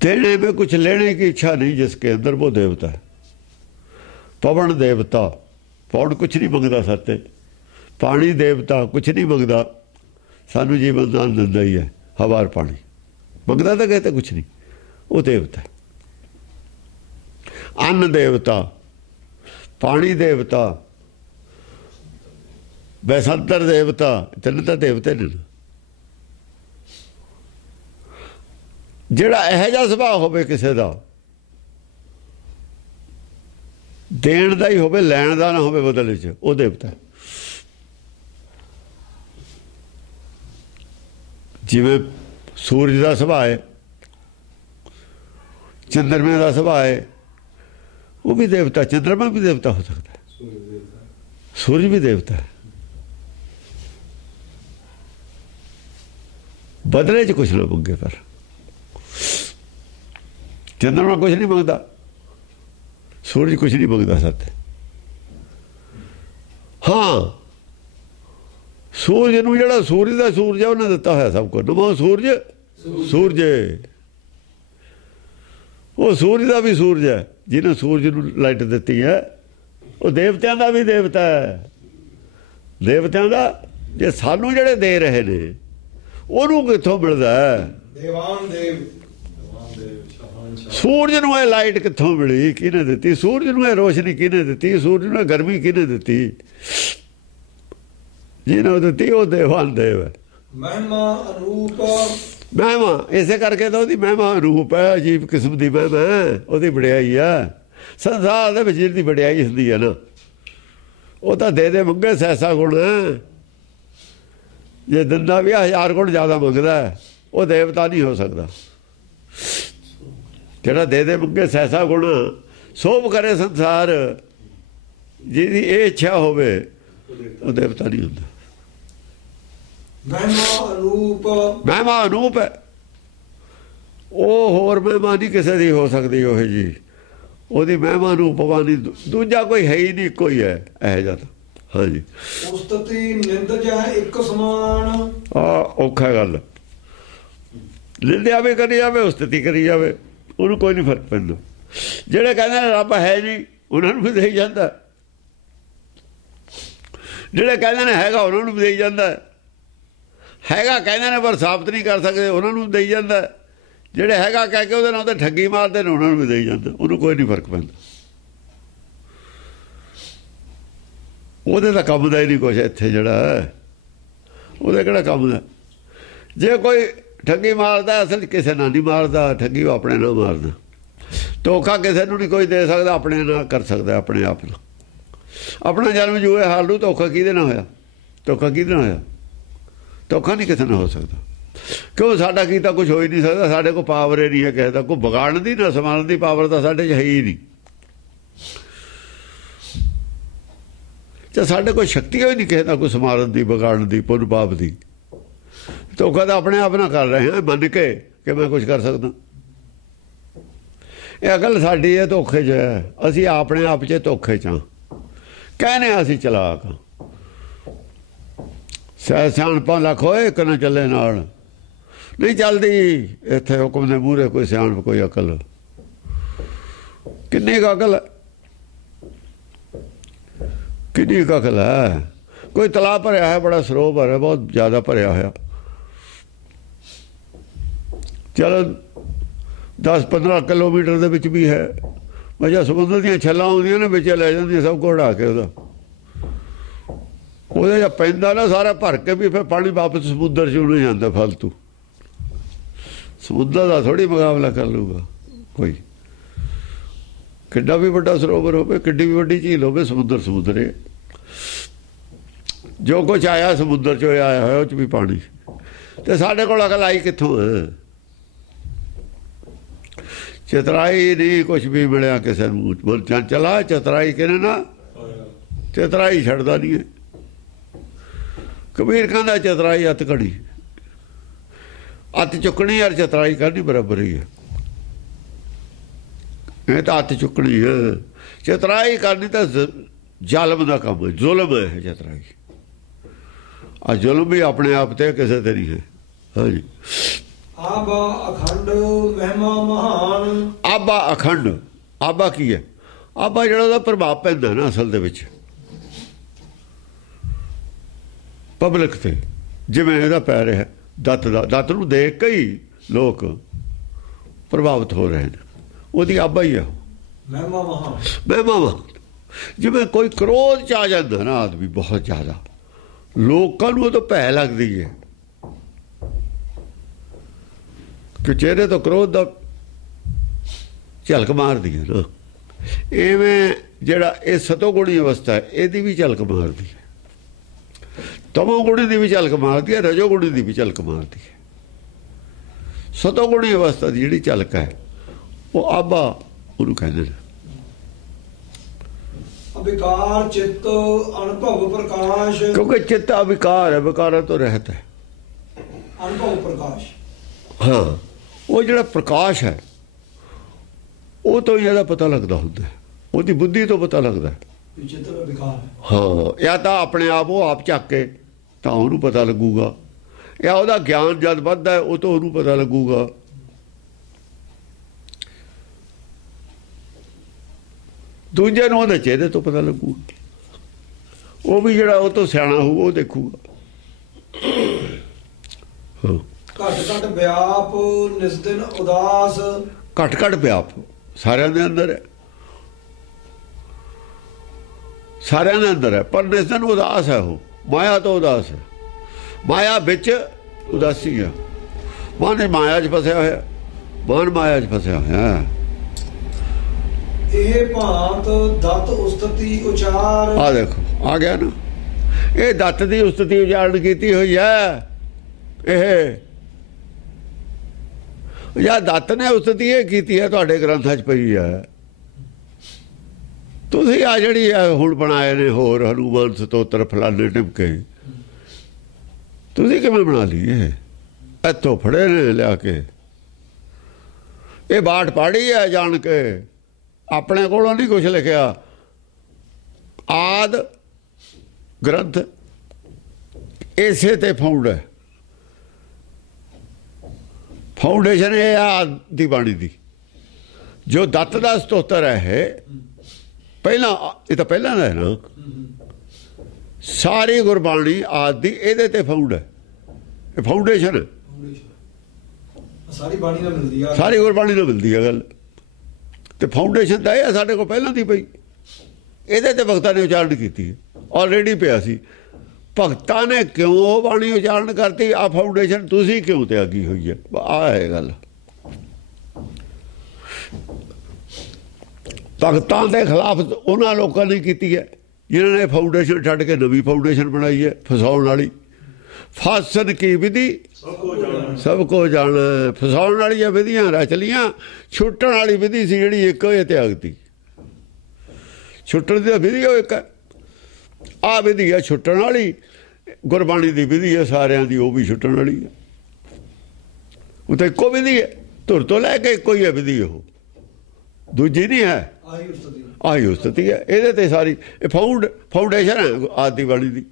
देने में कुछ लेने की इच्छा नहीं जिसके अंदर, वो देवता है। पवन देवता, पवन कुछ नहीं मंगता साते, पानी देवता कुछ नहीं मंगता, सानू जीवन दान दिंदा ही है, हवा पानी मंगता तो कहते कुछ नहीं, वो देवता है। अन्न देवता, पानी देवता, बसंतर देवता, तीन तो देवते ने। ਜਿਹੜਾ ਇਹੋ ਜਿਹਾ ਸੁਭਾਅ ਹੋਵੇ ਕਿਸੇ ਦਾ, ਦੇਣ ਦਾ ਹੀ ਹੋਵੇ, ਲੈਣ ਦਾ ਨਾ ਹੋਵੇ ਬਦਲੇ 'ਚ, ਉਹ ਦੇਵਤਾ। ਜਿਵੇਂ ਸੂਰਜ ਦਾ ਸੁਭਾਅ ਹੈ, ਚੰਦਰਮੇ ਦਾ ਸੁਭਾਅ ਹੈ, ਉਹ ਵੀ ਦੇਵਤਾ। ਚੰਦਰਮਾ ਵੀ ਦੇਵਤਾ ਹੋ ਸਕਦਾ ਹੈ, ਸੂਰਜ ਵੀ ਦੇਵਤਾ ਹੈ। ਬਦਲੇ 'ਚ ਕੁਛ ਨਾ ਮੰਗੇ, ਪਰ ਚੰਦਰਮਾ ਕੁਛ ਨਹੀਂ ਮੰਗਦਾ, ਸੂਰਜ ਕੁਛ ਨਹੀਂ ਮੰਗਦਾ ਸੱਤ। ਹਾਂ, ਸੂਰਜ ਨੂੰ ਜਿਹੜਾ ਸੂਰਜ ਦਾ ਸੂਰਜ ਹੈ ਉਹਨੇ ਦਿੱਤਾ ਹੋਇਆ ਸਭ ਕੁਝ। ਨਮੋ ਸੂਰਜ ਸੂਰਜ, ਉਹ ਸੂਰਜ ਦਾ ਵੀ ਸੂਰਜ ਹੈ ਜਿਹਨੇ ਸੂਰਜ ਨੂੰ ਲਾਈਟ ਦਿੱਤੀ ਹੈ। ਉਹ ਦੇਵਤਿਆਂ ਦਾ ਵੀ ਦੇਵਤਾ ਹੈ, ਦੇਵਤਿਆਂ ਦਾ। ਜੇ ਸਾਨੂੰ ਜਿਹੜੇ ਦੇ ਰਹੇ ਨੇ ਉਹਨੂੰ ਕਿੱਥੋਂ ਮਿਲਦਾ ਹੈ? ਦੇਵਾਨ ਦੇਵ, ਸੂਰਜ ਨੂੰ ਇਹ ਲਾਈਟ ਕਿੱਥੋਂ ਮਿਲੀ? ਕਿਹਨੇ ਦਿੱਤੀ? ਸੂਰਜ ਨੂੰ ਇਹ ਰੋਸ਼ਨੀ ਕਿਹਨੇ ਦਿੱਤੀ? ਸੂਰਜ ਨੂੰ ਇਹ ਗਰਮੀ ਕਿਹਨੇ ਦਿੱਤੀ? ਜਿਹਨੇ ਦਿੱਤੀ ਉਹ ਦੇਵਾਨ ਦੇਵ ਹੈ। ਮਹਿਮਾ ਅਨੂਪ, ਮਹਿਮਾ ਇਸੇ ਕਰਕੇ ਤਾਂ ਉਹਦੀ ਮਹਿਮਾ ਅਨੂਪ ਹੈ, ਅਜੀਬ ਕਿਸਮ ਦੀ ਮਹਿਮਾ ਹੈ, ਉਹਦੀ ਵਡਿਆਈ ਹੈ। ਸੰਸਾਰ ਦੇ ਵਿੱਚ ਜਿਹਦੀ ਵਡਿਆਈ ਹੁੰਦੀ ਹੈ ਨਾ, ਉਹ ਤਾਂ ਦੇ ਮੰਗੇ ਸੈਸਾ ਗੁਣ ਹੈ। ਜੇ ਦਿੰਦਾ ਵੀ 1000 ਗੁਣ ਜ਼ਿਆਦਾ ਮੰਗਦਾ, ਉਹ ਦੇਵਤਾ ਨਹੀਂ ਹੋ ਸਕਦਾ। ਜਿਹੜਾ ਦੇ ਮੰਗੇ ਸੈਸਾ ਗੁਣ, ਸੋਭ ਕਰੇ ਸੰਸਾਰ, ਜਿਹਦੀ ਇਹ ਇੱਛਾ ਹੋਵੇ, ਉਹ ਦੇਵਤਾ ਨਹੀਂ ਹੁੰਦਾ। ਮਹਿਮਾ ਅਨੂਪ, ਮਹਿਮਾ ਅਨੂਪ ਹੈ। ਉਹ ਹੋਰ ਮਹਿਮਾ ਨਹੀਂ ਕਿਸੇ ਦੀ ਹੋ ਸਕਦੀ ਉਹ ਜੀ। ਉਹਦੀ ਮਹਿਮਾ ਅਨੂਪ ਬਾਣੀ ਦੂਜਾ ਕੋਈ ਹੈ ਹੀ ਨਹੀਂ, ਕੋਈ ਹੈ ਇਹ ਜਿਹਾ ਤਾਂ। ਹਾਂਜੀ, ਉਸਤਤੀ ਨਿੰਦ ਜੈ ਇੱਕ ਸਮਾਨ। ਔਖਾ ਗੱਲ, ਨਿੰਦਿਆ ਵੀ ਕਰੀ ਜਾਵੇ, ਉਸਤਤੀ ਕਰੀ ਜਾਵੇ, ਉਹਨੂੰ ਕੋਈ ਨਹੀਂ ਫਰਕ ਪੈਂਦਾ। ਜਿਹੜੇ ਕਹਿੰਦੇ ਨੇ ਰੱਬ ਹੈ ਨਹੀਂ, ਉਹਨਾਂ ਨੂੰ ਵੀ ਦੇਈ ਜਾਂਦਾ। ਜਿਹੜੇ ਕਹਿੰਦੇ ਨੇ ਹੈਗਾ, ਉਹਨਾਂ ਨੂੰ ਵੀ ਦੇਈ ਜਾਂਦਾ। ਹੈਗਾ ਕਹਿੰਦੇ ਨੇ ਪਰ ਸਾਬਤ ਨਹੀਂ ਕਰ ਸਕਦੇ, ਉਹਨਾਂ ਨੂੰ ਦੇਈ ਜਾਂਦਾ। ਜਿਹੜੇ ਹੈਗਾ ਕਹਿ ਕੇ ਉਹਦੇ ਨਾਲ ਤਾਂ ਠੱਗੀ ਮਾਰਦੇ ਨੇ, ਉਹਨਾਂ ਨੂੰ ਵੀ ਦੇਈ ਜਾਂਦੇ, ਉਹਨੂੰ ਕੋਈ ਨਹੀਂ ਫਰਕ ਪੈਂਦਾ। ਉਹਦੇ ਤਾਂ ਕੰਮ ਦਾ ਹੀ ਨਹੀਂ ਕੁਛ ਇੱਥੇ, ਜਿਹੜਾ ਉਹਦੇ ਕਿਹੜਾ ਕੰਮ ਦਾ। ਜੇ ਕੋਈ ਠੱਗੀ ਮਾਰਦਾ ਅਸਲ 'ਚ ਕਿਸੇ ਨਾਲ ਨਹੀਂ ਮਾਰਦਾ, ਠੱਗੀ ਉਹ ਆਪਣੇ ਨਾਲ ਮਾਰਦਾ। ਧੋਖਾ ਕਿਸੇ ਨੂੰ ਨਹੀਂ ਕੋਈ ਦੇ ਸਕਦਾ, ਆਪਣੇ ਨਾਲ ਕਰ ਸਕਦਾ, ਆਪਣੇ ਆਪ ਨਾਲ। ਆਪਣਾ ਜਨਮ ਜੂਏ ਹਾਲ ਨੂੰ ਧੋਖਾ ਕਿਹਦੇ ਨਾਲ ਹੋਇਆ? ਧੋਖਾ ਕਿਹਦੇ ਨਾਲ ਹੋਇਆ? ਧੋਖਾ ਨਹੀਂ ਕਿਸੇ ਨਾਲ ਹੋ ਸਕਦਾ, ਕਿਉਂ ਸਾਡਾ ਕੀਤਾ ਕੁਝ ਹੋ ਹੀ ਨਹੀਂ ਸਕਦਾ। ਸਾਡੇ ਕੋਲ ਪਾਵਰ ਹੀ ਨਹੀਂ ਹੈ ਕਿਸੇ ਦਾ, ਕੋਈ ਵਿਗਾੜਨ ਦੀ ਨਾ ਸੰਭਾਲਣ ਦੀ ਪਾਵਰ ਤਾਂ ਸਾਡੇ 'ਚ ਹੈ ਹੀ ਨਹੀਂ। ਤੇ ਸਾਡੇ ਕੋਲ ਸ਼ਕਤੀ ਹੋਈ ਨਹੀਂ ਕਿਸੇ ਦਾ ਕੋਈ ਸੰਭਾਲਣ ਦੀ, ਵਿਗਾੜਨ ਦੀ, ਪੁੰਨ ਪਾਪ ਦੀ। ਧੋਖਾ ਤਾਂ ਆਪਣੇ ਆਪ ਨਾਲ ਕਰ ਰਹੇ ਹਾਂ, ਮੰਨ ਕੇ ਕਿ ਮੈਂ ਕੁਝ ਕਰ ਸਕਦਾ। ਇਹ ਅਕਲ ਸਾਡੀ ਹੈ ਧੋਖੇ 'ਚ ਹੈ, ਅਸੀਂ ਆਪਣੇ ਆਪ 'ਚ ਧੋਖੇ 'ਚ ਹਾਂ। ਕਹਿੰਦੇ ਅਸੀਂ ਚਲਾਕ ਸਿਆਣਪਾਂ ਲੱਖ ਹੋਏ ਇੱਕ ਨਾ ਚੱਲੇ ਨਾਲ, ਨਹੀਂ ਚੱਲਦੀ ਇੱਥੇ ਹੁਕਮ ਦੇ ਮੂਹਰੇ ਕੋਈ ਸਿਆਣਪ, ਕੋਈ ਅਕਲ। ਕਿੰਨੀ ਕੁ ਅਕਲ ਹੈ, ਕਿੰਨੀ ਕੁ ਅਕਲ ਹੈ। ਕੋਈ ਤਲਾਬ ਭਰਿਆ ਹੈ, ਬੜਾ ਸਰੋਵਰ ਹੈ, ਬਹੁਤ ਜ਼ਿਆਦਾ ਭਰਿਆ ਹੋਇਆ, ਚਲੋ 10-15 ਕਿਲੋਮੀਟਰ ਦੇ ਵਿੱਚ ਵੀ ਹੈ। ਮਜਾ ਸਮੁੰਦਰ ਦੀਆਂ ਛੱਲਾਂ ਆਉਂਦੀਆਂ ਨੇ, ਵਿੱਚ ਲੈ ਜਾਂਦੀਆਂ ਸਭ ਕੁਝ ਉਡਾ ਕੇ। ਉਹਦੇ ਜਾਂ ਪੈਂਦਾ ਨਾ ਸਾਰਾ ਭਰ ਕੇ ਵੀ ਫਿਰ ਪਾਣੀ ਵਾਪਸ ਸਮੁੰਦਰ 'ਚ ਨਹੀਂ ਜਾਂਦਾ ਫਾਲਤੂ। ਸਮੁੰਦਰ ਦਾ ਥੋੜ੍ਹੀ ਮੁਕਾਬਲਾ ਕਰ ਲੂਗਾ ਕੋਈ। ਕਿੱਡਾ ਵੀ ਵੱਡਾ ਸਰੋਵਰ ਹੋਵੇ, ਕਿੱਡੀ ਵੀ ਵੱਡੀ ਝੀਲ ਹੋਵੇ, ਸਮੁੰਦਰ ਸਮੁੰਦਰ ਹੈ। ਜੋ ਕੁਛ ਆਇਆ ਸਮੁੰਦਰ 'ਚੋਂ ਆਇਆ ਹੋਇਆ, ਉਹ 'ਚ ਵੀ ਪਾਣੀ। ਤੇ ਸਾਡੇ ਕੋਲ ਅਕਲ ਆਈ ਕਿੱਥੋਂ ਹੈ? ਚਤਰਾਈ ਨਹੀਂ ਕੁਛ ਵੀ ਮਿਲਿਆ ਕਿਸੇ ਨੂੰ। ਚਲਾ ਚਤਰਾਈ ਕਿਹਨੇ ਨਾ, ਚਤਰਾਈ ਛੱਡਦਾ ਨਹੀਂ ਹੈ। ਕਬੀਰ ਕਹਿੰਦਾ ਚਤਰਾਈ ਅੱਤ ਘੜੀ, ਅੱਤ ਚੁੱਕਣੀ ਯਾਰ ਚਤਰਾਈ ਕਰਨੀ ਬਰਾਬਰ ਹੀ ਹੈ। ਇਹ ਤਾਂ ਅੱਤ ਚੁੱਕਣੀ ਹੈ, ਚਤਰਾਈ ਕਰਨੀ ਤਾਂ ਜ਼ਾਲਮ ਦਾ ਕੰਮ ਹੈ, ਜ਼ੁਲਮ ਹੈ ਚਤਰਾਈ। ਆ ਜ਼ੁਲਮ ਵੀ ਆਪਣੇ ਆਪ ਤੇ ਕਿਸੇ ਤੇ ਨਹੀਂ ਹੈ। ਹਾਂਜੀ, ਆਬਾ ਅਖੰਡ ਮਹਿਮਾ ਮਹਾਨ। ਆਬਾ ਅਖੰਡ, ਆਬਾ ਕੀ ਹੈ? ਆਬਾ ਜਿਹੜਾ ਉਹਦਾ ਪ੍ਰਭਾਵ ਪੈਂਦਾ ਨਾ ਅਸਲ ਦੇ ਵਿੱਚ ਪਬਲਿਕ ਤੇ, ਜਿਵੇਂ ਇਹਦਾ ਪੈ ਰਿਹਾ ਦੱਤ ਦਾ, ਦੱਤ ਨੂੰ ਦੇਖ ਕੇ ਹੀ ਲੋਕ ਪ੍ਰਭਾਵਿਤ ਹੋ ਰਹੇ ਨੇ। ਉਹਦੀ ਆਬਾ ਹੀ ਆ ਮਹਿਮਾ ਮਹਾਨ। ਮਹਿਮਾ ਮਹਾਨ। ਜਿਵੇਂ ਕੋਈ ਕ੍ਰੋਧ 'ਚ ਆ ਜਾਂਦਾ ਨਾ ਆਦਮੀ ਬਹੁਤ ਜ਼ਿਆਦਾ, ਲੋਕਾਂ ਨੂੰ ਉਹ ਤਾਂ ਭੈ ਲੱਗਦੀ ਹੈ ਕਿ ਚਿਹਰੇ ਤੋਂ ਕ੍ਰੋਧ ਦਾ ਝਲਕ ਮਾਰਦੀ ਹੈ ਨਾ। ਇਵੇਂ ਜਿਹੜਾ ਇਹ ਸਤੋਗੁਣੀ ਅਵਸਥਾ ਹੈ, ਇਹਦੀ ਵੀ ਝਲਕ ਮਾਰਦੀ ਹੈ। ਤਮੋਗੁਣੀ ਦੀ ਵੀ ਝਲਕ ਮਾਰਦੀ ਹੈ, ਰਜੋਗੁਣੀ ਦੀ ਵੀ ਝਲਕ ਮਾਰਦੀ ਹੈ। ਸਤੋਗੁਣੀ ਅਵਸਥਾ ਦੀ ਜਿਹੜੀ ਝਲਕ ਹੈ ਉਹ ਆਬਾ ਉਹਨੂੰ ਕਹਿੰਦੇ ਨੇ। ਅਵਿਕਾਰ ਚਿੱਤ ਅਨੁਭਵ ਪ੍ਰਕਾਸ਼। ਕਿਉਂਕਿ ਚਿੱਤ ਅਵਿਕਾਰ ਹੈ, ਵਿਕਾਰਾਂ ਤੋਂ ਰਹਿਤ ਹੈ। ਅਨੁਭਵ ਪ੍ਰਕਾਸ਼, ਹਾਂ, ਉਹ ਜਿਹੜਾ ਪ੍ਰਕਾਸ਼ ਹੈ ਉਹ ਤੋਂ ਹੀ ਇਹਦਾ ਪਤਾ ਲੱਗਦਾ ਹੁੰਦਾ, ਉਹਦੀ ਬੁੱਧੀ ਤੋਂ ਪਤਾ ਲੱਗਦਾ। ਚਿੱਤ ਵਿਕਾਰ ਹਾਂ, ਜਾਂ ਤਾਂ ਆਪਣੇ ਆਪ ਉਹ ਆਪ ਚੱਕ ਕੇ ਤਾਂ ਉਹਨੂੰ ਪਤਾ ਲੱਗੂਗਾ, ਜਾਂ ਉਹਦਾ ਗਿਆਨ ਜਦ ਵੱਧਦਾ ਉਹ ਤੋਂ ਉਹਨੂੰ ਪਤਾ ਲੱਗੂਗਾ। ਦੂਜੇ ਨੂੰ ਉਹਦੇ ਚਿਹਰੇ ਤੋਂ ਪਤਾ ਲੱਗੂਗਾ। ਉਹ ਵੀ ਜਿਹੜਾ ਉਹ ਤੋਂ ਸਿਆਣਾ ਹੋਊ ਉਹ ਦੇਖੂਗਾ। ਹਾਂ, ਘਟ ਘਟ ਵਿਆਪ ਨਿਸਦਿਨ ਉਦਾਸ। ਘਟ ਘਟ ਵਿਆਪ ਸਾਰਿਆਂ ਦੇ ਅੰਦਰ ਹੈ, ਸਾਰਿਆਂ ਦੇ ਅੰਦਰ ਹੈ, ਪਰ ਨਿਸਦਿਨ ਉਦਾਸ ਹੈ। ਉਹ ਮਾਇਆ ਤੋਂ ਉਦਾਸ ਹੈ। ਮਾਇਆ ਵਿੱਚ ਉਦਾਸੀ ਹੈ। ਮਨ ਮਾਇਆ 'ਚ ਫਸਿਆ ਹੋਇਆ, ਮਨ ਮਾਇਆ 'ਚ ਫਸਿਆ ਹੋਇਆ। ਇਹ ਭਾਂਤ ਦਤ ਉਸਤਤੀ ਉਚਾਰ। ਆ ਦੇਖੋ ਆ ਗਿਆ ਨਾ, ਇਹ ਦੱਤ ਦੀ ਉਸਤਤੀ ਉਚਾਰਨ ਕੀਤੀ ਹੋਈ ਹੈ। ਇਹ ਜਾਂ ਦੱਤ ਨੇ ਉਸਤਤੀ ਇਹ ਕੀਤੀ ਹੈ, ਤੁਹਾਡੇ ਗ੍ਰੰਥਾਂ 'ਚ ਪਈ ਹੈ। ਤੁਸੀਂ ਆ ਜਿਹੜੀ ਹੁਣ ਬਣਾਏ ਨੇ ਹੋਰ ਹਨੂਮਾਨ ਸਤੋਤਰ ਫਲਾਣੇ ਟਿਮਕੇ, ਤੁਸੀਂ ਕਿਵੇਂ ਬਣਾ ਲਈ? ਇਹ ਇੱਥੋਂ ਫੜੇ ਨੇ ਲਿਆ ਕੇ, ਇਹ ਬਾਟ ਪਾੜੀ ਹੈ ਜਾਣ ਕੇ, ਆਪਣੇ ਕੋਲੋਂ ਨਹੀਂ ਕੁਛ ਲਿਖਿਆ। ਆਦ ਗ੍ਰੰਥ ਇਸੇ ਤੇ ਫਾਊਂਡ ਹੈ, ਫਾਊਂਡੇਸ਼ਨ ਇਹ ਆਦ ਦੀ ਬਾਣੀ ਦੀ। ਜੋ ਦੱਤ ਦਾ ਸਤੋਤਰ ਹੈ ਇਹ ਪਹਿਲਾਂ, ਇਹ ਤਾਂ ਪਹਿਲਾਂ ਦਾ ਹੈ ਨਾ। ਸਾਰੀ ਗੁਰਬਾਣੀ ਆਦ ਦੀ ਇਹਦੇ ਤੇ ਫਾਊਂਡ ਹੈ, ਇਹ ਫਾਊਂਡੇਸ਼ਨ ਹੈ। ਸਾਰੀ ਬਾਣੀ ਨਾਲ ਮਿਲਦੀ ਆ, ਸਾਰੀ ਗੁਰਬਾਣੀ ਨਾਲ ਮਿਲਦੀ ਹੈ ਗੱਲ। ਤੇ ਫਾਊਂਡੇਸ਼ਨ ਤਾਂ ਇਹ ਆ ਸਾਡੇ ਕੋਲ ਪਹਿਲਾਂ ਦੀ ਪਈ, ਇਹਦੇ ਤੇ ਭਗਤਾਂ ਨੇ ਉਚਾਰਨ ਕੀਤੀ ਹੈ, ਆਲਰੇਡੀ ਪਿਆ ਸੀ। ਭਗਤਾਂ ਨੇ ਕਿਉਂ ਬਾਣੀ ਉਚਾਰਨ ਕਰਤੀ, ਆ ਫਾਊਂਡੇਸ਼ਨ ਤੁਸੀਂ ਕਿਉਂ ਤਿਆਗੀ ਹੋਈ ਹੈ, ਆਹ ਹੈ ਗੱਲ। ਭਗਤਾਂ ਦੇ ਖਿਲਾਫ ਉਹਨਾਂ ਲੋਕਾਂ ਨੇ ਕੀਤੀ ਹੈ ਜਿਨ੍ਹਾਂ ਨੇ ਫਾਊਂਡੇਸ਼ਨ ਛੱਡ ਕੇ ਨਵੀਂ ਫਾਊਂਡੇਸ਼ਨ ਬਣਾਈ ਹੈ, ਫਸਾਉਣ ਵਾਲੀ। ਫਾਸਨ ਕੀ ਵਿਧੀ ਸਭ ਕੋ ਜਾਣਾ, ਫਸਾਉਣ ਵਾਲੀਆਂ ਵਿਧੀਆਂ ਰਚ ਲੀਆਂ, ਛੁੱਟਣ ਵਾਲੀ ਵਿਧੀ ਸੀ ਜਿਹੜੀ ਇੱਕ ਹੋਏ ਤਿਆਗਤੀ। ਛੁੱਟਣ ਦੀ ਵਿਧੀ ਉਹ ਇੱਕ ਹੈ, ਆਹ ਵਿਧੀ ਹੈ ਛੁੱਟਣ ਵਾਲੀ। ਗੁਰਬਾਣੀ ਦੀ ਵਿਧੀ ਹੈ ਸਾਰਿਆਂ ਦੀ, ਉਹ ਵੀ ਛੁੱਟਣ ਵਾਲੀ ਹੈ। ਉਹ ਤਾਂ ਇੱਕੋ ਵਿਧੀ ਹੈ, ਧੁਰ ਤੋਂ ਲੈ ਕੇ ਇੱਕੋ ਹੀ ਹੈ ਵਿਧੀ, ਉਹ ਦੂਜੀ ਨਹੀਂ ਹੈ, ਆਹੀ ਉਸਤਤੀ ਹੈ। ਇਹਦੇ ਤੇ ਸਾਰੀ ਇਹ ਫਾਊਂਡੇਸ਼ਨ ਹੈ ਆਦਿ ਬਾਣੀ ਦੀ।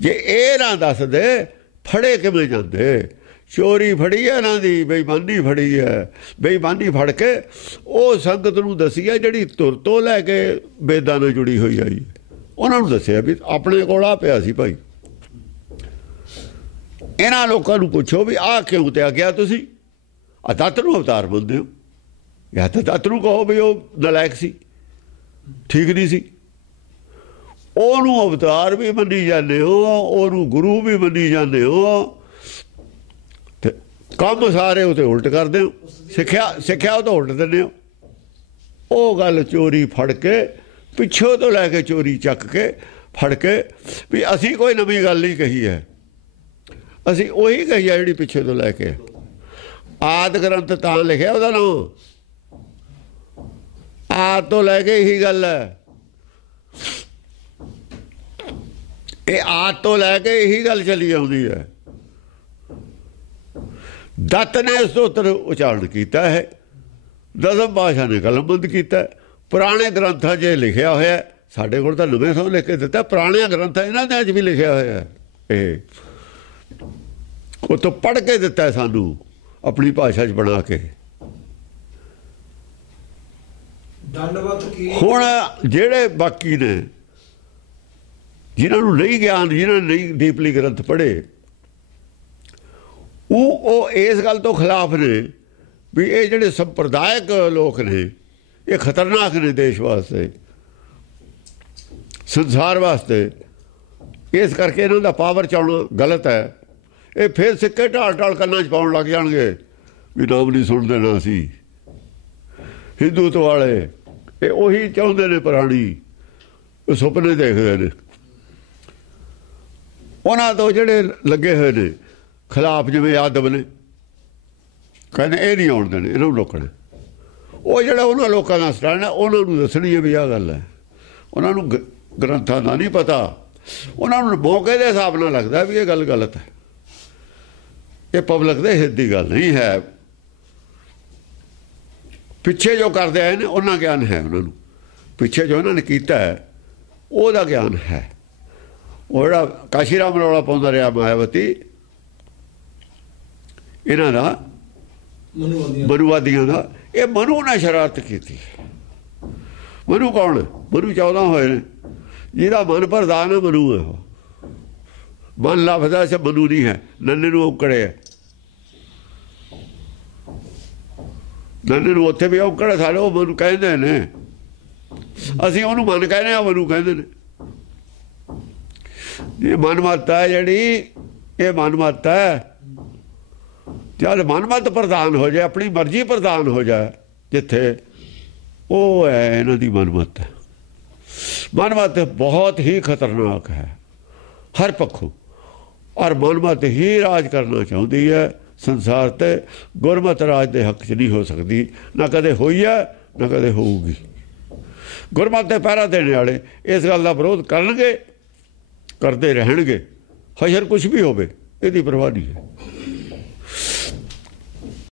ਜੇ ਇਹ ਨਾ ਦੱਸਦੇ ਫੜੇ ਕਿਵੇਂ ਜਾਂਦੇ, ਚੋਰੀ ਫੜੀ ਹੈ ਇਹਨਾਂ ਦੀ, ਬੇਈਮਾਨੀ ਫੜੀ ਹੈ। ਬੇਈਮਾਨੀ ਫੜ ਕੇ ਉਹ ਸੰਗਤ ਨੂੰ ਦੱਸੀ ਹੈ ਜਿਹੜੀ ਧੁਰ ਤੋਂ ਲੈ ਕੇ ਵੇਦਾਂ ਨਾਲ ਜੁੜੀ ਹੋਈ ਆਈ, ਉਹਨਾਂ ਨੂੰ ਦੱਸਿਆ ਵੀ ਆਪਣੇ ਕੋਲ ਆ ਪਿਆ ਸੀ ਭਾਈ। ਇਹਨਾਂ ਲੋਕਾਂ ਨੂੰ ਪੁੱਛੋ ਵੀ ਆਹ ਕਿਉਂ ਤਿਆਗਿਆ ਤੁਸੀਂ? ਤੱਤ ਨੂੰ ਅਵਤਾਰ ਮੰਨਦੇ ਹੋ, ਜਾਂ ਤਾਂ ਤੱਤ ਨੂੰ ਕਹੋ ਵੀ ਉਹ ਨਲਾਇਕ ਸੀ, ਠੀਕ ਨਹੀਂ ਸੀ। ਉਹਨੂੰ ਅਵਤਾਰ ਵੀ ਮੰਨੀ ਜਾਂਦੇ ਹੋ, ਉਹਨੂੰ ਗੁਰੂ ਵੀ ਮੰਨੀ ਜਾਂਦੇ ਹੋ, ਤੇ ਕੰਮ ਸਾਰੇ ਉਹ ਤੇ ਉਲਟ ਕਰਦੇ ਹੋ। ਸਿੱਖਿਆ ਉਹ ਤਾਂ ਉਲਟ ਦਿੰਦੇ ਹੋ। ਉਹ ਗੱਲ ਚੋਰੀ ਫੜ ਕੇ ਪਿੱਛੋਂ ਤੋਂ ਲੈ ਕੇ ਚੋਰੀ ਚੱਕ ਕੇ ਫੜ ਕੇ ਵੀ ਅਸੀਂ ਕੋਈ ਨਵੀਂ ਗੱਲ ਨਹੀਂ ਕਹੀ ਹੈ, ਅਸੀਂ ਉਹੀ ਕਹੀ ਹੈ ਜਿਹੜੀ ਪਿੱਛੇ ਤੋਂ ਲੈ ਕੇ। ਆਦਿ ਗ੍ਰੰਥ ਤਾਂ ਲਿਖਿਆ ਉਹਦਾ ਨਾਮ, ਆਦਿ ਤੋਂ ਲੈ ਕੇ ਇਹੀ ਗੱਲ ਹੈ। ਇਹ ਆਦਿ ਤੋਂ ਲੈ ਕੇ ਇਹੀ ਗੱਲ ਚੱਲੀ ਆਉਂਦੀ ਹੈ। ਦੱਤ ਨੇ ਸਤੋਤਰ ਉਚਾਰਨ ਕੀਤਾ ਹੈ, ਦਸਮ ਪਾਤਸ਼ਾਹ ਨੇ ਕਲਮਬੰਦ ਕੀਤਾ। ਪੁਰਾਣੇ ਗ੍ਰੰਥਾਂ 'ਚ ਲਿਖਿਆ ਹੋਇਆ, ਸਾਡੇ ਕੋਲ ਤਾਂ ਨਵੇਂ ਸੌ ਲਿਖ ਕੇ ਦਿੱਤਾ, ਪੁਰਾਣਿਆਂ ਗ੍ਰੰਥਾਂ ਇਹਨਾਂ ਦੇ 'ਚ ਵੀ ਲਿਖਿਆ ਹੋਇਆ। ਇਹ ਉਹ ਤੋਂ ਪੜ੍ਹ ਕੇ ਦਿੱਤਾ ਸਾਨੂੰ ਆਪਣੀ ਭਾਸ਼ਾ 'ਚ ਬਣਾ ਕੇ। ਹੁਣ ਜਿਹੜੇ ਬਾਕੀ ਨੇ ਜਿਨ੍ਹਾਂ ਨੂੰ ਨਹੀਂ ਗਿਆਨ, ਜਿਨ੍ਹਾਂ ਨੇ ਨਹੀਂ ਡੀਪਲੀ ਗ੍ਰੰਥ ਪੜ੍ਹੇ, ਉਹ ਇਸ ਗੱਲ ਤੋਂ ਖਿਲਾਫ ਨੇ ਵੀ ਇਹ ਜਿਹੜੇ ਸੰਪਰਦਾਇਕ ਲੋਕ ਨੇ ਇਹ ਖਤਰਨਾਕ ਨੇ ਦੇਸ਼ ਵਾਸਤੇ, ਸੰਸਾਰ ਵਾਸਤੇ। ਇਸ ਕਰਕੇ ਇਹਨਾਂ ਦਾ ਪਾਵਰ ਚਾਉਣਾ ਗਲਤ ਹੈ। ਇਹ ਫਿਰ ਸਿੱਕੇ ਢਾਲ ਕੰਨਾਂ 'ਚ ਪਾਉਣ ਲੱਗ ਜਾਣਗੇ ਵੀ ਨਾਮ ਨਹੀਂ ਸੁਣਦੇ ਨਾ ਸੀ। ਹਿੰਦੂਤਵ ਵਾਲੇ ਇਹ ਉਹੀ ਚਾਹੁੰਦੇ ਨੇ, ਪੁਰਾਣੀ ਸੁਪਨੇ ਦੇਖਦੇ ਨੇ। ਉਹਨਾਂ ਤੋਂ ਜਿਹੜੇ ਲੱਗੇ ਹੋਏ ਨੇ ਖਿਲਾਫ, ਜਿਵੇਂ ਯਾਦਵ ਨੇ, ਕਹਿੰਦੇ ਇਹ ਨਹੀਂ ਆਉਣ ਦੇਣੇ, ਇਹਨਾਂ ਨੂੰ ਰੋਕਣਾ। ਉਹ ਜਿਹੜਾ ਉਹਨਾਂ ਲੋਕਾਂ ਦਾ ਸਟੈਂਡ ਹੈ, ਉਹਨਾਂ ਨੂੰ ਦੱਸਣੀ ਹੈ ਵੀ ਆਹ ਗੱਲ ਹੈ। ਉਹਨਾਂ ਨੂੰ ਗ੍ਰੰਥਾਂ ਦਾ ਨਹੀਂ ਪਤਾ, ਉਹਨਾਂ ਨੂੰ ਮੌਕੇ ਦੇ ਹਿਸਾਬ ਨਾਲ ਲੱਗਦਾ ਵੀ ਇਹ ਗੱਲ ਗਲਤ ਹੈ। ਇਹ ਪਬਲਿਕ ਦੇ ਹਿੱਤ ਦੀ ਗੱਲ ਨਹੀਂ ਹੈ। ਪਿੱਛੇ ਜੋ ਕਰਦੇ ਆਏ ਨੇ ਉਹਨਾਂ ਗਿਆਨ ਹੈ, ਉਹਨਾਂ ਨੂੰ ਪਿੱਛੇ ਜੋ ਉਹਨਾਂ ਨੇ ਕੀਤਾ ਹੈ ਉਹਦਾ ਗਿਆਨ ਹੈ। ਉਹ ਜਿਹੜਾ ਕਾਸ਼ੀ ਰਾਮ ਰੌਲਾ ਪਾਉਂਦਾ ਰਿਹਾ ਮਾਇਆਵਤੀ, ਇਹਨਾਂ ਦਾ ਮਨੂਵਾਦੀਆਂ ਦਾ, ਇਹ ਮਨੂ ਨੇ ਸ਼ਰਾਰਤ ਕੀਤੀ। ਮਨੂ ਕੌਣ? ਮਨੂ 14 ਹੋਏ ਨੇ, ਜਿਹਦਾ ਮਨ ਪ੍ਰਧਾਨ ਹੈ ਮਨੂ ਹੈ। ਉਹ ਮਨ ਲਫ਼ਜ਼ਾ ਸੇ ਮਨੂ ਨਹੀਂ ਹੈ। ਨੰਨੇ ਨੂੰ ਔਕੜੇ ਹੈ, ਨੰਨੇ ਨੂੰ ਉੱਥੇ ਵੀ ਔਕੜੇ, ਸਾਡੇ ਉਹ ਮਨੂ ਕਹਿੰਦੇ ਨੇ। ਅਸੀਂ ਉਹਨੂੰ ਮਨ ਕਹਿੰਦੇ ਹਾਂ, ਮਨੂ ਕਹਿੰਦੇ ਨੇ। ਇਹ ਮਨਮੱਤ ਹੈ ਜਿਹੜੀ, ਇਹ ਮਨਮੱਤ ਹੈ। ਜਦ ਮਨਮੱਤ ਪ੍ਰਧਾਨ ਹੋ ਜਾਏ, ਆਪਣੀ ਮਰਜ਼ੀ ਪ੍ਰਧਾਨ ਹੋ ਜਾਏ ਜਿੱਥੇ, ਉਹ ਹੈ ਇਹਨਾਂ ਦੀ ਮਨਮੱਤ। ਮਨਮੱਤ ਬਹੁਤ ਹੀ ਖਤਰਨਾਕ ਹੈ ਹਰ ਪੱਖੋਂ, ਔਰ ਮਨਮੱਤ ਹੀ ਰਾਜ ਕਰਨਾ ਚਾਹੁੰਦੀ ਹੈ ਸੰਸਾਰ ਤੇ। ਗੁਰਮਤ ਰਾਜ ਦੇ ਹੱਕ 'ਚ ਨਹੀਂ ਹੋ ਸਕਦੀ, ਨਾ ਕਦੇ ਹੋਈ ਹੈ ਨਾ ਕਦੇ ਹੋਊਗੀ। ਗੁਰਮਤ ਦੇ ਪਹਿਰਾ ਦੇਣ ਵਾਲੇ ਇਸ ਗੱਲ ਦਾ ਵਿਰੋਧ ਕਰਨਗੇ, ਕਰਦੇ ਰਹਿਣਗੇ। ਹਸ਼ਰ ਕੁਛ ਵੀ ਹੋਵੇ ਇਹਦੀ ਪਰਵਾਹ ਨਹੀਂ ਹੈ।